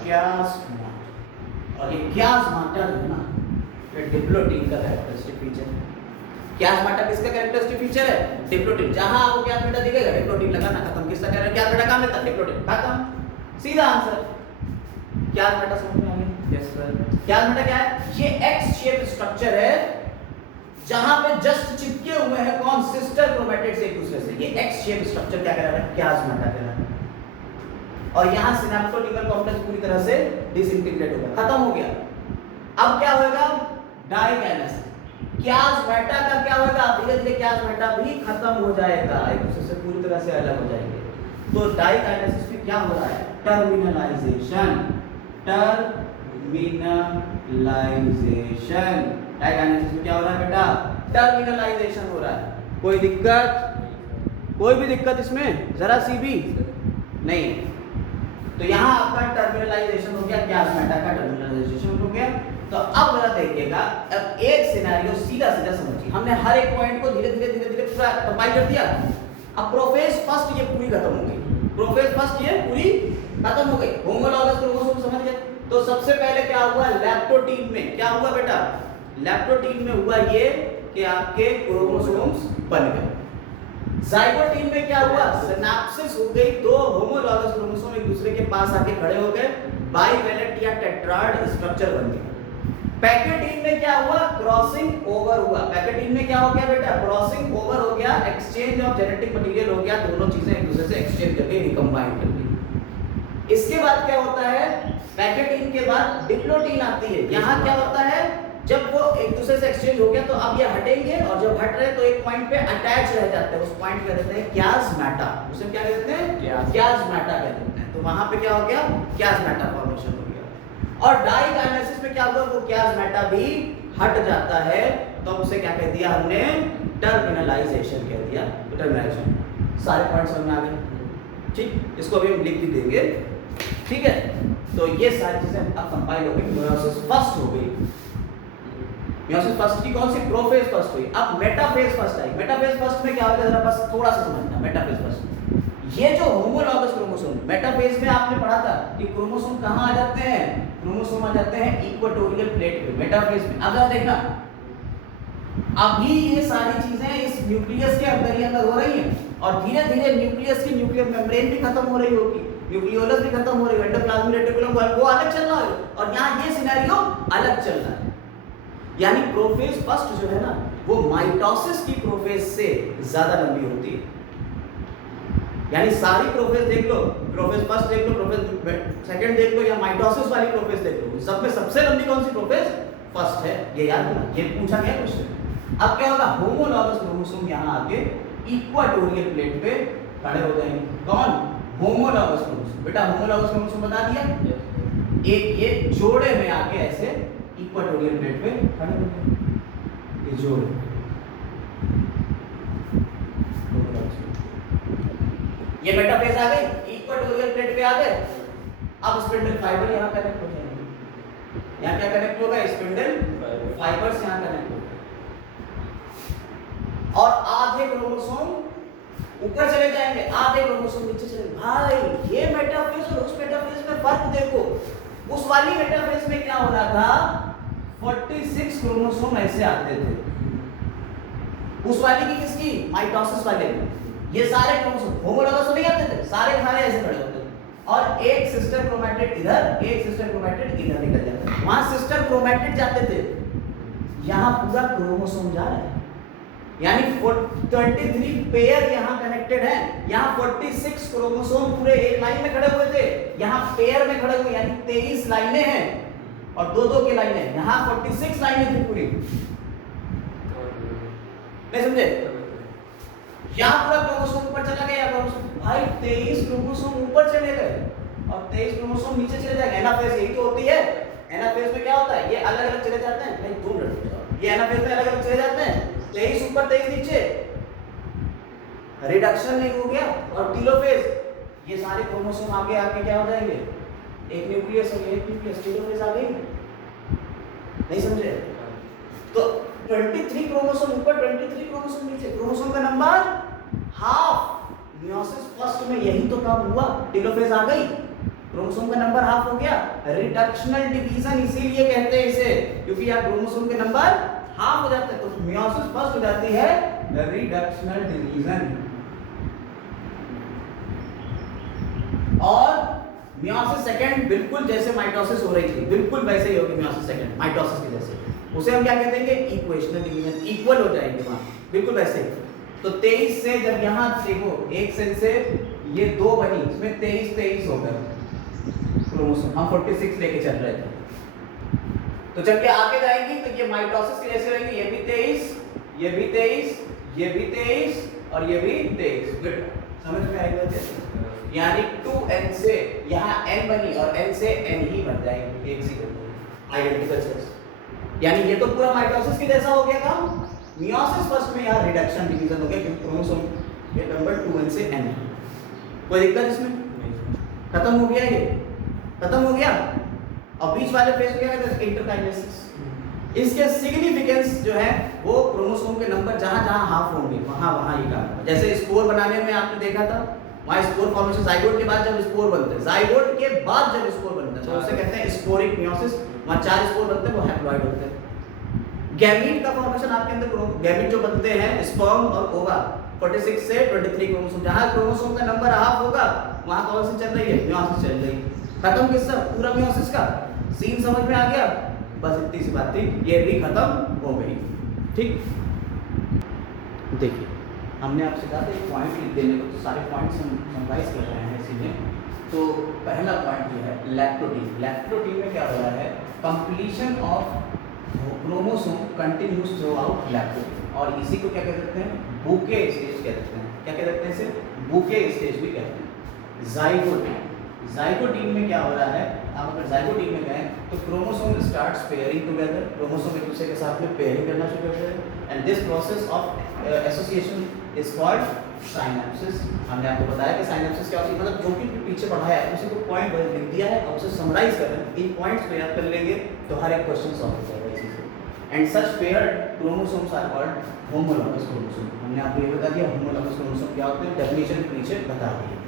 कियास्माटा, और ये कियास्माटा जो है ना, ये डिप्लोटीन का कैरेक्टरिस्टिक फीचर है। कियास्माटा किसका कैरेक्टरिस्टिक फीचर है? डिप्लोटीन। जहां आपको कियास्माटा दिखेगा डिप्लोटीन लगाना, खत्म। किसका कह रहा है? कियास्माटा काम लेता है डिप्लोटीन, खत्म, सीधा आंसर। कियास्माटा समझ में आ गया? Yes sir. कियास्माटा क्या है? ये एक्स शेप स्ट्रक्चर है जहां पे जस्ट चिपके हुए हैं कौन? सिस्टर क्रोमैटिड्स एक दूसरे से। ये एक्स शेप स्ट्रक्चर क्या कह रहा है? कियास्माटा कह रहा है। और यहां सिनेप्टोनिकल कॉम्प्लेक्स पूरी तरह से डिसइंटीग्रेट हो गया, खत्म हो गया। अब क्या होगा? डाइकाइनेसिस। कियास्माटा का क्या होगा? धीरे धीरे कियास्माटा भी खत्म हो जाएगा, एक दूसरे से पूरी तरह से अलग हो जाएंगे। तो डाइकाइनेसिस में क्या हो रहा है? Terminalisation, terminalisation. डाइकाइनेसिस में क्या हो रहा है बेटा? टर्मिनलाइजेशन हो रहा है। कोई दिक्कत? कोई भी दिक्कत इसमें जरा सी भी नहीं। तो यहाँ आपका टर्मिनलाइजेशन हो गया, कियास्माटा का टर्मिनलाइजेशन हो गया। तो अब जरा देखिएगा, अब एक सिनेरियो सीधा सीधा समझिए। हमने हर एक पॉइंट को धीरे धीरे धीरे धीरे पूरा कंपाइल कर दिया। अब प्रोफेज फर्स्ट ये पूरी खत्म हो गई, प्रोफेज फर्स्ट ये पूरी खत्म हो गई। होमोलॉगस क्रोमोसोम समझ गए? तो सबसे पहले क्या हुआ? लैप्टोटीन में क्या हुआ बेटा? लैप्टोटीन में हुआ ये कि आपके क्रोमोसोम्स बन गए। जाइगोटीन में क्या हुआ? सिनेप्सिस हो गई, दो होमोलॉगस क्रोमोसोम एक दूसरे के पास आके खड़े हो गए, बाइवैलेंट या टेट्राड स्ट्रक्चर बन गया। पैकेटीन में क्या हुआ? क्रॉसिंग ओवर हुआ। पैकेटीन में क्या हो गया बेटा? क्रॉसिंग ओवर हो गया, एक्सचेंज ऑफ जेनेटिक मटेरियल हो गया, दोनों चीजें एक दूसरे से एक्सचेंज करके रिकंबाइन कर दी। इसके बाद क्या होता है? पैकेटीन के बाद डिप्लोटीन आती है। यहाँ क्या होता है? जब वो एक दूसरे से एक्सचेंज हो गया तो अब ये हटेंगे, और जब हट रहे तो एक पॉइंट पे अटैच रह जाते हैं, उस पॉइंट को कहते हैं कियास्माटा। उसे क्या कहते हैं? कियास्माटा कहते हैं। तो वहां पे क्या हो गया? कियास्माटा फॉर्मेशन हो गया। और डाइकाइनेसिस में क्या हुआ? वो कियास्माटा भी हट जाता है, तो उसे क्या कह दिया हमने? टर्मिनलाइजेशन कह दिया। टर्मिनलाइजेशन। सारे पॉइंट समझ में आ गए? ठीक, इसको अभी हम लिख भी देंगे, ठीक है? तो ये सारी चीजें अब कंपाइल हो गई, मेयोसिस फर्स्ट हो गई। मेयोसिस फर्स्ट की कौन सी? प्रोफेज फर्स्ट हुई। अब मेटाफेज फर्स्ट आई। मेटाफेज फर्स्ट में क्या होगा जरा बस थोड़ा सा समझना। मेटाफेज फर्स्ट, ये जो होमोलॉगस क्रोमोसोम, मेटाफेज में आपने पढ़ा था कि क्रोमोसोम कहां आ जाते हैं? क्रोमोसोम आ जाते हैं इक्वेटोरियल प्लेट पे, मेटाफेज में। अब देखना, अभी ये सारी चीजें इस न्यूक्लियस के अंदर ही अंदर हो रही हैं, और धीरे धीरे न्यूक्लियस की न्यूक्लियर मेम्ब्रेन भी खत्म हो रही होगी, न्यूक्लियोलस भी खत्म हो रही है, एंडोप्लाज्मिक रेटिकुलम वो अलग चल रहा है, और यहाँ ये सिनेरियो अलग चल रहा है। यानी प्रोफेज फर्स्ट जो है ना, वो माइटोसिस की प्रोफेज से ज्यादा लंबी होती है। यानी सारी प्रोफेज देख लो, प्रोफेज फर्स्ट देख लो, प्रोफेज सेकंड देख लो, या माइटोसिस वाली प्रोफेज देख लो, सब में सबसे लंबी कौन सी प्रोफेज? फर्स्ट है। ये याद रखना, ये पूछा गया क्वेश्चन। अब क्या होगा? होमोलॉगस क्रोमोसोम यहाँ आके इक्वेटोरियल प्लेट पे खड़े हो जाएंगे। कौन? Homologous chromosome. बेटा होमोलॉगस क्रोमोसोम बता दिया, एक ये जोड़े में आके ऐसे इक्वेटोरियल प्लेट पे खड़े हो गए, ये जोड़े। ये मेटाफेज आ गई, इक्वेटोरियल प्लेट पे आ गए। अब स्पिंडल फाइबर यहाँ कनेक्ट हो जाएंगे। यहाँ क्या कनेक्ट होगा? स्पिंडल फाइबर्स यहाँ कनेक्ट होगा, और आधे क्रोमोसोम ऊपर चले जाएंगे, आधे क्रोमोसोम नीचे चले। भाई ये मेटाफेज और उस मेटाफेज में फर्क देखो। उस वाली मेटाफेज में क्या हो रहा था? 46 क्रोमोसोम ऐसे आते थे। उस वाली की किसकी? माइटोसिस वाले में। ये सारे क्रोमोसोम होमोलॉगस नहीं आते थे, सारे ऐसे खड़े होते थे, और एक सिस्टर क्रोमैटिड इधर, एक सिस्टर क्रोमैटिड इधर निकल जाता है। वहां सिस्टर क्रोमैटिड जाते थे, यहाँ पूरा क्रोमोसोम जा रहा है। यानी 23 पेयर यहाँ कनेक्टेड है। यहाँ 46 क्रोमोसोम पूरे एक लाइन में खड़े हुए थे, यहाँ पेयर में खड़े हुए, यानी 23 23 लाइनें हैं और 2-2 की लाइनें, यहाँ 46 लाइनें थी पूरी, नहीं समझे? यहाँ पूरा क्रोमोसोम ऊपर चला गया, क्रोमोसोम भाई 23 क्रोमोसोम ऊपर चले गए और 23 क्रोमोसोम नीचे चले जाएंगे। एनाफेज यही तो होती है। एनाफेज में क्या होता है, ये अलग अलग चले जाते हैं भाई, 2 मिनट, ये एनाफेज में अलग अलग चले जाते हैं, 23 ऊपर 23 नीचे, रिडक्शन नहीं हो गया। और टेलोफेज, ये सारे क्रोमोसोम आगे आके क्या हो जाएंगे, एक न्यूक्लियस और एक न्यूक्लियस, टेलोफेज आ गई, नहीं समझे? तो 23 क्रोमोसोम ऊपर 23 क्रोमोसोम नीचे, क्रोमोसोम का नंबर हाफ। मियोसिस फर्स्ट में यही तो काम हुआ, टेलोफेज आ गई, क्रोमोसोम का नंबर हाफ हो गया, रिडक्शनल डिवीजन इसीलिए कहते हैं इसे, क्योंकि यार क्रोमोसोम के नंबर हाफ हो जाते हैं। तो मियोसिस फर्स्ट हो जाती है रिडक्शनल डिवीजन, और मियोसिस सेकंड बिल्कुल जैसे माइटोसिस हो रही थी, बिल्कुल वैसे ही होगी मियोसिस सेकंड, माइटोसिस के जैसे। उसे हम क्या कहते हैं, इक्वेशनल डिवीजन, इक्वल हो जाएंगे वहां, बिल्कुल वैसे ही। तो 23 से जब यहां देखो एक सेल से ये 2 बनी, इसमें 23 हो गए क्रोमोसोम, हम 46 लेके चल रहे थे। तो जब ये आगे जाएंगी तो ये माइटोसिस के जैसे रहेंगे, ये भी 23, ये भी 23, ये भी 23 और ये भी 23। गुड, समझ में आएगा कैसे? यानी 2n से यहाँ n बनी और n से n ही बन जाएंगे, एक सी आइडेंटिकल सेल्स। यानी ये तो पूरा माइटोसिस के जैसा हो गया काम। मियोसिस फर्स्ट में यहाँ रिडक्शन डिवीजन हो गया, क्योंकि क्रोमोसोम ये नंबर 2n से n। कोई दिक्कत इसमें? खत्म हो गया, ये खत्म हो गया। अब बीच वाले फेज में क्या कहते हैं, इंटरकाइनेसिस। इसके सिग्निफिकेंस जो है वो क्रोमोसोम के नंबर जहां-जहां हाफ होंगे वहां ये काम। जैसे स्पोर बनाने में आपने देखा था, वहाँ स्पोर फॉर्मेशन, जाइगोट के बाद जब स्पोर बनते हैं, जाइगोट के बाद जब स्पोर बनते हैं तो उसे कहते हैं स्पोरिक मियोसिस। वहाँ 4 स्पोर बनते हैं, वो हैप्लॉइड होते हैं। गैमीट का फॉर्मेशन आपके अंदर, गैमीट जो बनते हैं स्पर्म और ओवा, 46 से 23 क्रोमोसोम, जहाँ क्रोमोसोम का नंबर हाफ होगा वहाँ कौन सी चल रही है, मियोसिस चल रही है। खत्म किसका, पूरा मियोसिस का सीन समझ में आ गया? बस इतनी सी बात थी, ये भी खत्म हो गई। ठीक, देखिए हमने आपसे कहा था एक पॉइंट लिख देने को, तो सारे पॉइंट्स हम समराइज कर रहे हैं इसीलिए। तो पहला पॉइंट ये है लैक्टोटीन। लैक्टोटीन में क्या हो रहा है, completion of chromosome continues throughout leptotene, और इसी को क्या कहते हैं, बूके स्टेज कहते हैं। क्या कहते हैं इसे, बूके स्टेज भी कहते हैं। जाइगोटीन, जाइगोटीन में क्या हो रहा है, आप अगर जाइगोटीन में गए तो chromosome starts pairing together, chromosome एक दूसरे के साथ में पेयरिंग करना शुरू करते हैं, and this process of association is called synapsis. हमने आपको बताया कि साइनेप्सिस क्या होती है, मतलब जो कि पीछे पढ़ाया है उसी को पॉइंट लिख दिया है और उसे समराइज कर रहे हैं। इन पॉइंट्स को याद कर लेंगे तो हर एक क्वेश्चन सॉल्व हो जाएगा इसी से। And such paired chromosomes are called homologous chromosome. हमने आपको ये बता दिया होमोलॉगस क्रोमोसोम क्या होते हैं, डेफिनेशन पीछे बता दी।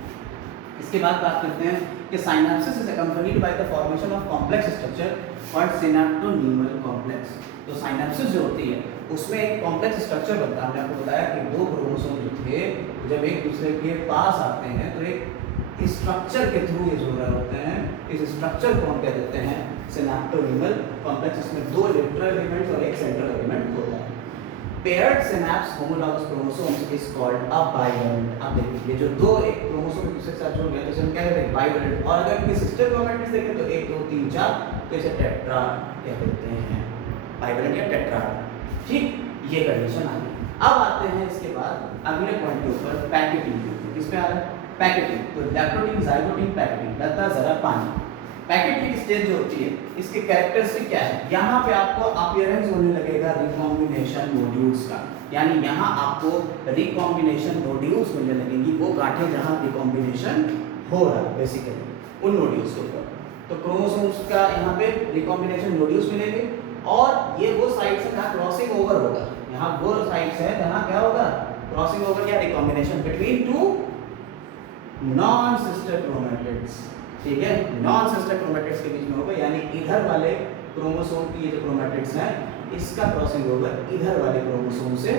इसके बाद बात करते हैं कि synapsis is accompanied by the formation of complex structure called synaptonemal complex. तो साइनेप्सिस जो होती है उसमें एक कॉम्प्लेक्स स्ट्रक्चर बनता है। हमने आपको बताया कि 2 क्रोमोसोम जो थे जब एक दूसरे के पास आते हैं तो एक स्ट्रक्चर के थ्रू ये जुड़ रहे होते हैं। इस स्ट्रक्चर को हम कह देते हैं सिनेप्टोनीमल कॉम्प्लेक्स। इसमें 2 लेटरल एलिमेंट्स और एक सेंट्रल एलिमेंट होता है। Paired synapse homologous chromosomes is called a bivalent. अब देखिए ये जो 2 एक क्रोमोसोम एक दूसरे के साथ जुड़ गए तो इसे हम क्या कहते हैं, बाइवैलेंट। और अगर इनके सिस्टर क्रोमैटिड्स देखें तो 1 2 3 4 तो इसे टेट्रा कह देते हैं, बाइवैलेंट या टेट्रा। ठीक, ये कंडीशन आ गई। अब आते हैं इसके बाद अगले पॉइंट के ऊपर, पैकेटिंग के ऊपर। किस पे आ रहा है, पैकेटिंग। तो लैक्टोटीन, जाइगोटीन, पैकेटिंग। लगता जरा पानी। पैकेटिंग स्टेज जो होती है इसके कैरेक्टरिस्टिक क्या है, यहाँ पे आपको अपीयरेंस होने लगेगा रिकॉम्बिनेशन नोड्यूल्स का। यानी यहाँ आपको रिकॉम्बिनेशन नोड्यूल्स मिलने लगेंगी, वो गांठें जहाँ रिकॉम्बिनेशन हो रहा है बेसिकली उन नोड्यूल्स के ऊपर। तो क्रोमोसोम्स का यहाँ पे रिकॉम्बिनेशन नोड्यूल्स मिलेंगे, और ये वो साइट्स है जहाँ क्रॉसिंग ओवर होगा। यहाँ वो साइट्स है जहाँ क्या होगा, क्रॉसिंग ओवर या recombination between 2 non sister chromatids. ठीक है, नॉन सिस्टर क्रोमैटिड्स के बीच में होगा, यानी इधर वाले क्रोमोसोम की ये जो क्रोमैटिड्स हैं इसका क्रॉसिंग ओवर इधर वाले क्रोमोसोम से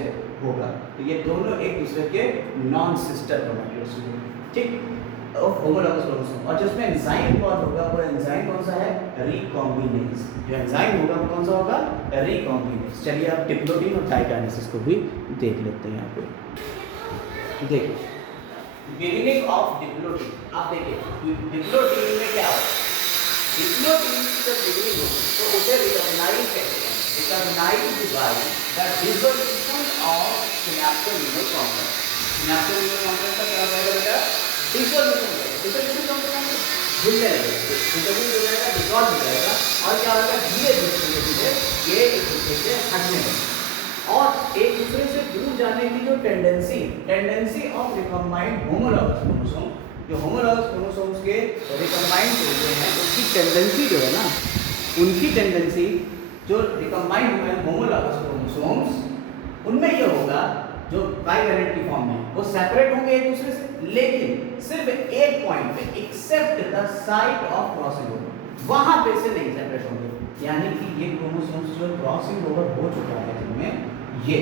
होगा। तो ये दोनों एक दूसरे के नॉन सिस्टर क्रोमैटिड्स होंगे। ठीक, होमोलॉगस क्रोमोसोम। और जिसमें एंजाइम इन्वॉल्व होगा वो एंजाइम कौन सा है, रिकॉम्बिनेज। जो एंजाइम होगा वो कौन सा होगा, रिकॉम्बिनेज। चलिए आप डिप्लोटीन और डाइकाइनेसिस को भी देख लेते हैं। यहाँ पे देखिए बिगिनिंग ऑफ डिप्लोटीन। आप देखिए डिप्लोटीन में क्या होगा, डिप्लोटीन की जब डिग्री हो तो उसे रिकॉग्नाइज कहते हैं, recognised by the dissolution of synaptonemal complex. Synaptonemal complex का क्या हो जाएगा बेटा? डिसोल्यूशन हो जाएगा। डिसोल्यूशन कॉम्प्लेक्स घुलने लगेगा, डिसोल्यूशन हो जाएगा, डिसॉल्व हो जाएगा और क्या होगा? धीरे धीरे ये एक दूसरे से हटने लगेगा और एक दूसरे से दूर जाने की जो tendency of recombined homologous chromosome, जो होमोलॉगस क्रोमोसोम्स के रिकम्बाइंड होते हैं उसकी टेंडेंसी जो है ना, उनकी टेंडेंसी जो रिकम्बाइंड हुए हैं होमोलॉगस क्रोमोसोम्स उनमें ये होगा जो बाइवैलेंट की फॉर्म में वो सेपरेट होंगे एक दूसरे से, लेकिन सिर्फ एक पॉइंट पे except the site of crossing over, वहां पे से नहीं सेपरेट होंगे। यानी कि ये क्रोमोसोम्स जो क्रॉसिंग ओवर हो चुका है जिनमें ये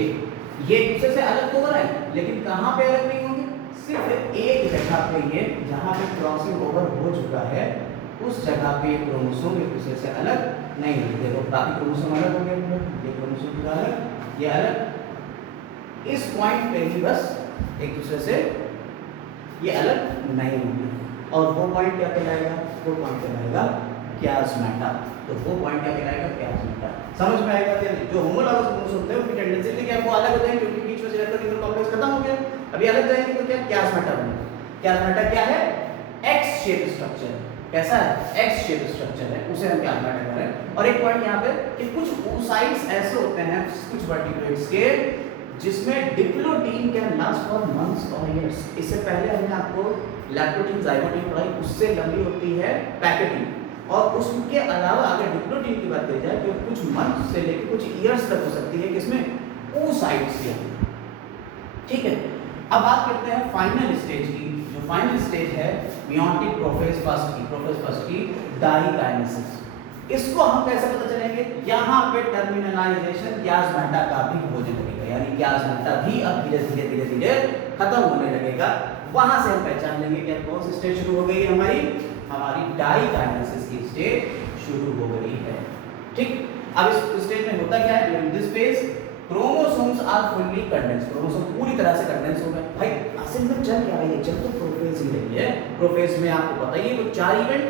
एक दूसरे से अलग तो हो रहे हैं, लेकिन कहां पे अलग नहीं होंगे? सिर्फ एक जगह पे ये जहां पे क्रॉसिंग ओवर हो चुका है उस जगह पे क्रोमोसोम एक दूसरे से अलग नहीं होंगे। देखो बाकी क्रोमोसोम अलग हो गए, ये क्रोमोसोम पूरा अलग, ये अलग, इस पॉइंट पे ही बस एक दूसरे से ये अलग नहीं होंगे। और वो पॉइंट क्या कहलाएगा? वो पॉइंट कहलाएगा क्याज़्मेटा। तो वो पॉइंट क्या कहलाएगा? क्याज़्मेटा। समझ में आएगा क्या? जो होमोलॉगस क्रोमोसोम होते हैं उनकी टेंडेंसी थी कि वो अलग हो जाएंगे क्योंकि बीच में सिलेक्टिव कॉम्प्लेक्स खत्म हो गया, अभी अलग जाएंगे तो क्या? क्याज़्मेटा बनेगा। क्याज़्मेटा क्या है? X shape structure. कैसा है? एक्स शेप स्ट्रक्चर है, उसे हम क्याज़्मेटा कह रहे हैं। और एक पॉइंट यहाँ पे कि कुछ oocytes ऐसे होते हैं कुछ वर्टिब्रेट्स के जिसमें diplotene can last for months और इयर्स। इससे पहले हमने आपको लैक्टोटीन जाइगोटीन पढ़ाई, उससे लंबी होती है पैकेटीन, और उसके अलावा अगर डिप्लोटीन की बात करी जाए तो कुछ मंथ से लेकर कुछ इयर्स तक हो सकती है, किसमें? oocytes के। ठीक है, अब बात करते हैं फाइनल स्टेज की। जो फाइनल स्टेज है मियोटिक प्रोफेज फर्स्ट की डाइकाइनेसिस। इसको हम कैसे पता चलेंगे? यहाँ पे टर्मिनलाइजेशन क्याज़्मेटा का भी होने लगेगा, यानी क्याज़्मेटा भी अब धीरे धीरे खत्म होने लगेगा। वहां से हम पहचान लेंगे कि कौन सी स्टेज शुरू हो गई है हमारी डाइकाइनेसिस की स्टेज शुरू हो गई है। ठीक, अब इस स्टेज में होता क्या है? During this phase chromosomes are fully condensed, chromosome पूरी तरह से कंडेंस हो गए। भाई असल में चल क्या रही है? चल तो प्रोफेज ही रही है। प्रोफेज में आपको पता ही है वो 4 इवेंट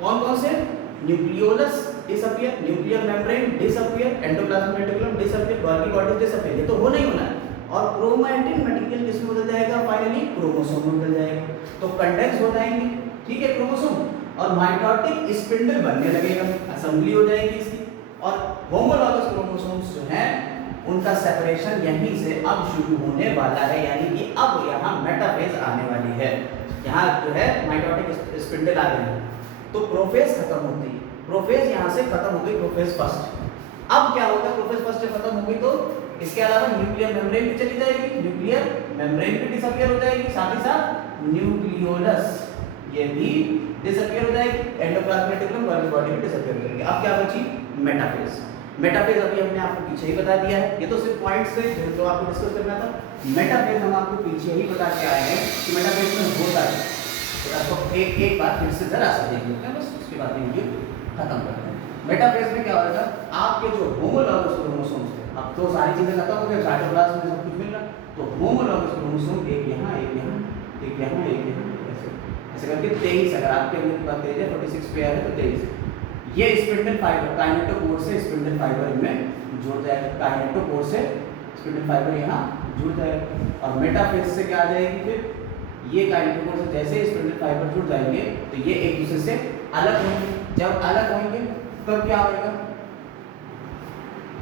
कौन कौन से? Nucleolus disappear, nuclear membrane disappear, endoplasmic reticulum disappear, Golgi body disappear. ये तो होना ही होना है। और क्रोमैटिन मटेरियल किसमें बदल जाएगा? फाइनली क्रोमोसोम में बदल जाएगा। तो कंडेंस हो जाएंगे, ठीक है, क्रोमोसोम, और माइटोटिक स्पिंडल बनने लगेगा, असेंबली हो जाएगी इसकी। और होमोलॉगस क्रोमोसोम्स जो हैं उनका सेपरेशन यहीं से अब शुरू होने वाला है, यानी कि अब यहाँ मेटाफेज आने वाली है। यहाँ जो है माइटोटिक स्पिंडल आ गई है तो प्रोफेज खत्म होती है। प्रोफेज यहाँ से खत्म हो गई, प्रोफेज फर्स्ट। अब क्या होगा? प्रोफेज फर्स्ट जब खत्म हो गई तो इसके अलावा न्यूक्लियर मेम्ब्रेन भी चली जाएगी, न्यूक्लियर मेम्ब्रेन भी डिसअपियर हो जाएगी, साथ ही साथ न्यूक्लियोलस ये भी डिसअपियर हो जाएगी, एंडोप्लाज्मिक रेटिकुलम गोल्गी बॉडी भी डिसअपियर हो जाएगी। अब क्या बची? मेटाफेज। मेटाफेज अभी हमने आपको पीछे ही बता दिया है, ये तो सिर्फ पॉइंट्स थे जो आपको डिस्कस करना था। मेटाफेज हम आपको पीछे ही बता के आए हैं कि मेटाफेज में होता है। तो एक बार फिर से जरा सा देख लेते हैं, बस उसके बाद वीडियो खत्म करते हैं। मेटाफेज में क्या होगा? आपके जो होमोलॉगस क्रोमोसोम्स थे, अब तो सारी चीजें खत्म हो गई, साइटोप्लाज्म में सब कुछ मिल रहा, तो होमोलॉगस क्रोमोसोम एक यहाँ, एक यहाँ, एक यहाँ, एक यहाँ, ऐसे करके 23, अगर आपके अंदर की बात करी जाए 46 पेयर है तो 23। ये स्पिंडल फाइबर काइनेटोकोर से स्पिंडल फाइबर में जुड़ जाएगा, काइनेटोकोर से स्पिंडल फाइबर यहाँ जुड़ जाएगा। और मेटाफेज से क्या आ जाएगी? फिर ये काइनेटोकोर से जैसे स्पिंडल फाइबर जुड़ जाएंगे तो ये एक दूसरे से अलग होंगे। जब अलग होंगे तब क्या होगा?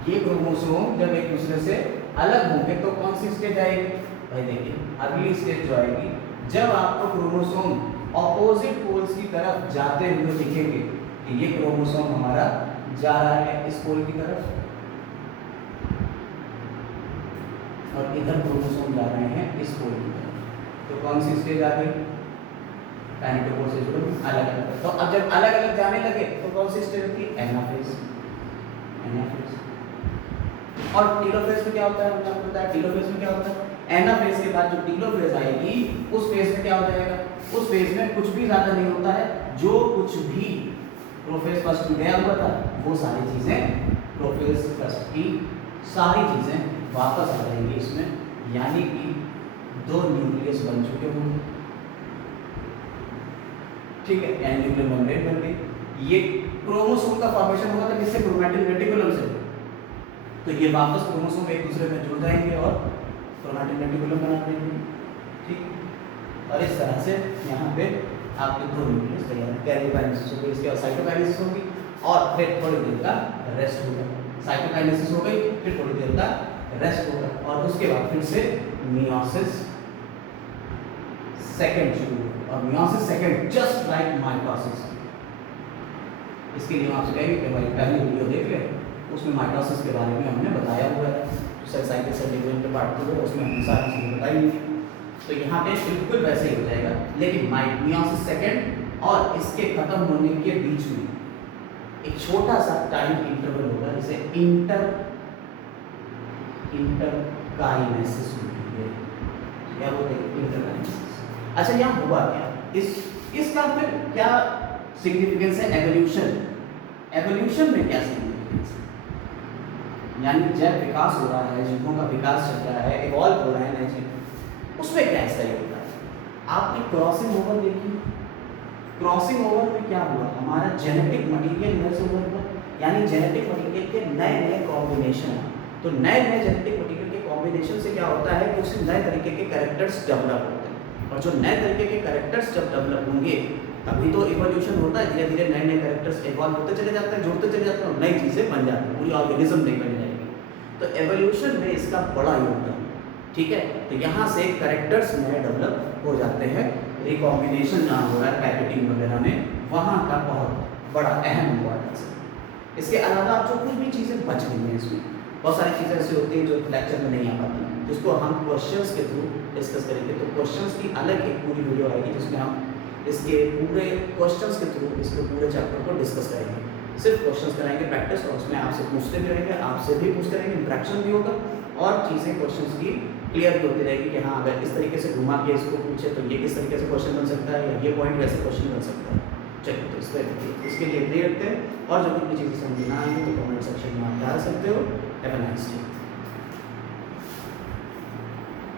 ये क्रोमोसोम जब एक दूसरे से अलग होंगे तो कौन सी स्टेज आएगी? भाई देखिए अगली स्टेज जो आएगी जब आपको क्रोमोसोम ऑपोजिट पोल्स की तरफ जाते हुए दिखेंगे कि ये क्रोमोसोम हमारा जा रहा है इस पोल की तरफ और इधर क्रोमोसोम जा रहे हैं इस पोल की तरफ, तो कौन सी स्टेज आ गई? काइनेटोकोर से जुड़े अलग अलग। तो अब जब अलग अलग जाने लगे तो कौन सी स्टेज होती है? एनाफेज। और टेलोफेज में क्या होता है? हमने आपको बताया टेलोफेज में क्या होता है? एनाफेज के बाद जो टेलोफेज आएगी उस फेज में क्या हो जाएगा? उस फेज में कुछ भी ज्यादा नहीं होता है, जो कुछ भी प्रोफेज फर्स्ट में गया हुआ था वो सारी चीजें प्रोफेज फर्स्ट की सारी चीजें वापस आ जाएंगी इसमें, यानी कि 2 न्यूक्लियस बन चुके होंगे। ठीक है, न्यूक्लियर मेम्ब्रेन बन गई, ये क्रोमोसोम का फॉर्मेशन होगा तो किससे, क्रोमैटिन रेटिकुलम से। तो ये वापस क्रोमोसोम एक दूसरे में जुड़ जाएंगे और क्रोमैटिन रेटिकुलम बना देंगे, ठीक। और इस तरह से यहाँ पे आपके दो न्यूक्लियस तैयार है, कैरियोकाइनेसिस होगी, इसके बाद साइटोकाइनेसिस होगी और फिर थोड़ी देर का रेस्ट होगा। साइटोकाइनेसिस हो गई, फिर थोड़ी देर का रेस्ट होगा और उसके बाद फिर से मियोसिस सेकंड शुरू होगा। और meiosis second just like mitosis. इसके लिए हम आपसे कहेंगे कि भाई पहली वीडियो देख ले, उसमें माइटोसिस के बारे में हमने बताया हुआ है, सेल साइकिल सेल डिवीजन के पार्ट को, उसमें हमने सारी चीज़ें बताई हुई हैं। तो यहाँ पे बिल्कुल वैसे ही हो जाएगा, लेकिन मियोसिस सेकंड और इसके खत्म होने के बीच में एक छोटा सा टाइम इंटरवल होगा, जिसे इंटरकाइनेसिस होती है। क्या बोलते हैं, इंटरकाइनेसिस। अच्छा, यहाँ हुआ क्या, इसका फिर क्या सिग्निफिकेंस है, एवोल्यूशन में क्या सिग्निफिकेंस है, यानी जब विकास हो रहा है, जीवों का विकास चल रहा है, इवॉल्व हो रहे हैं नए जीव, उसमें क्या हिस्सा होता है। आपने क्रॉसिंग ओवर देखी, क्रॉसिंग ओवर में क्या हुआ, हमारा जेनेटिक मटेरियल इधर से उधर हुआ, यानी जेनेटिक मटेरियल के नए नए कॉम्बिनेशन। तो नए नए जेनेटिक मटेरियल के कॉम्बिनेशन से क्या होता है कि उससे नए तरीके के कैरेक्टर्स डेवलप होते हैं, और जो नए तरीके के कैरेक्टर्स जब डेवलप होंगे तभी तो इवोल्यूशन होता है। धीरे धीरे नए नए कैरेक्टर्स इवॉल्व होते चले जाते हैं, जुड़ते चले जाते हैं और नई चीज़ें बन जाती हैं, पूरी ऑर्गेनिज्म नहीं बन जाएगी। तो एवोल्यूशन में इसका बड़ा योगदान, ठीक है। तो यहाँ से कैरेक्टर्स नए डेवलप हो जाते हैं, रिकॉम्बिनेशन जहाँ हो रहा है पैकेटिंग वगैरह में, वहाँ का बहुत बड़ा अहम इम्पोर्टेंस है। इसके अलावा जो कुछ भी चीज़ें बच गई हैं, इसमें बहुत सारी चीज़ें ऐसी होती हैं जो लेक्चर में नहीं आ पाती, जिसको हम क्वेश्चंस के थ्रू डिस्कस करेंगे। तो क्वेश्चंस की अलग एक पूरी वीडियो आएगी, जिसमें हम इसके पूरे क्वेश्चंस के थ्रू इसके पूरे चैप्टर को डिस्कस करेंगे। सिर्फ क्वेश्चंस कराएंगे प्रैक्टिस, और उसमें आपसे पूछते भी रहेंगे, आपसे भी पूछते रहेंगे, इंटरेक्शन भी होगा और चीज़ें क्वेश्चंस की क्लियर भी होती रहेगी कि हाँ, अगर इस तरीके से घुमा के इसको पूछे तो ये किस तरीके से क्वेश्चन बन सकता है, या ये पॉइंट वैसे क्वेश्चन बन सकता है। चलिए, तो इसके लिए क्लियर रखते हैं, और जो भी चीज़ें समझना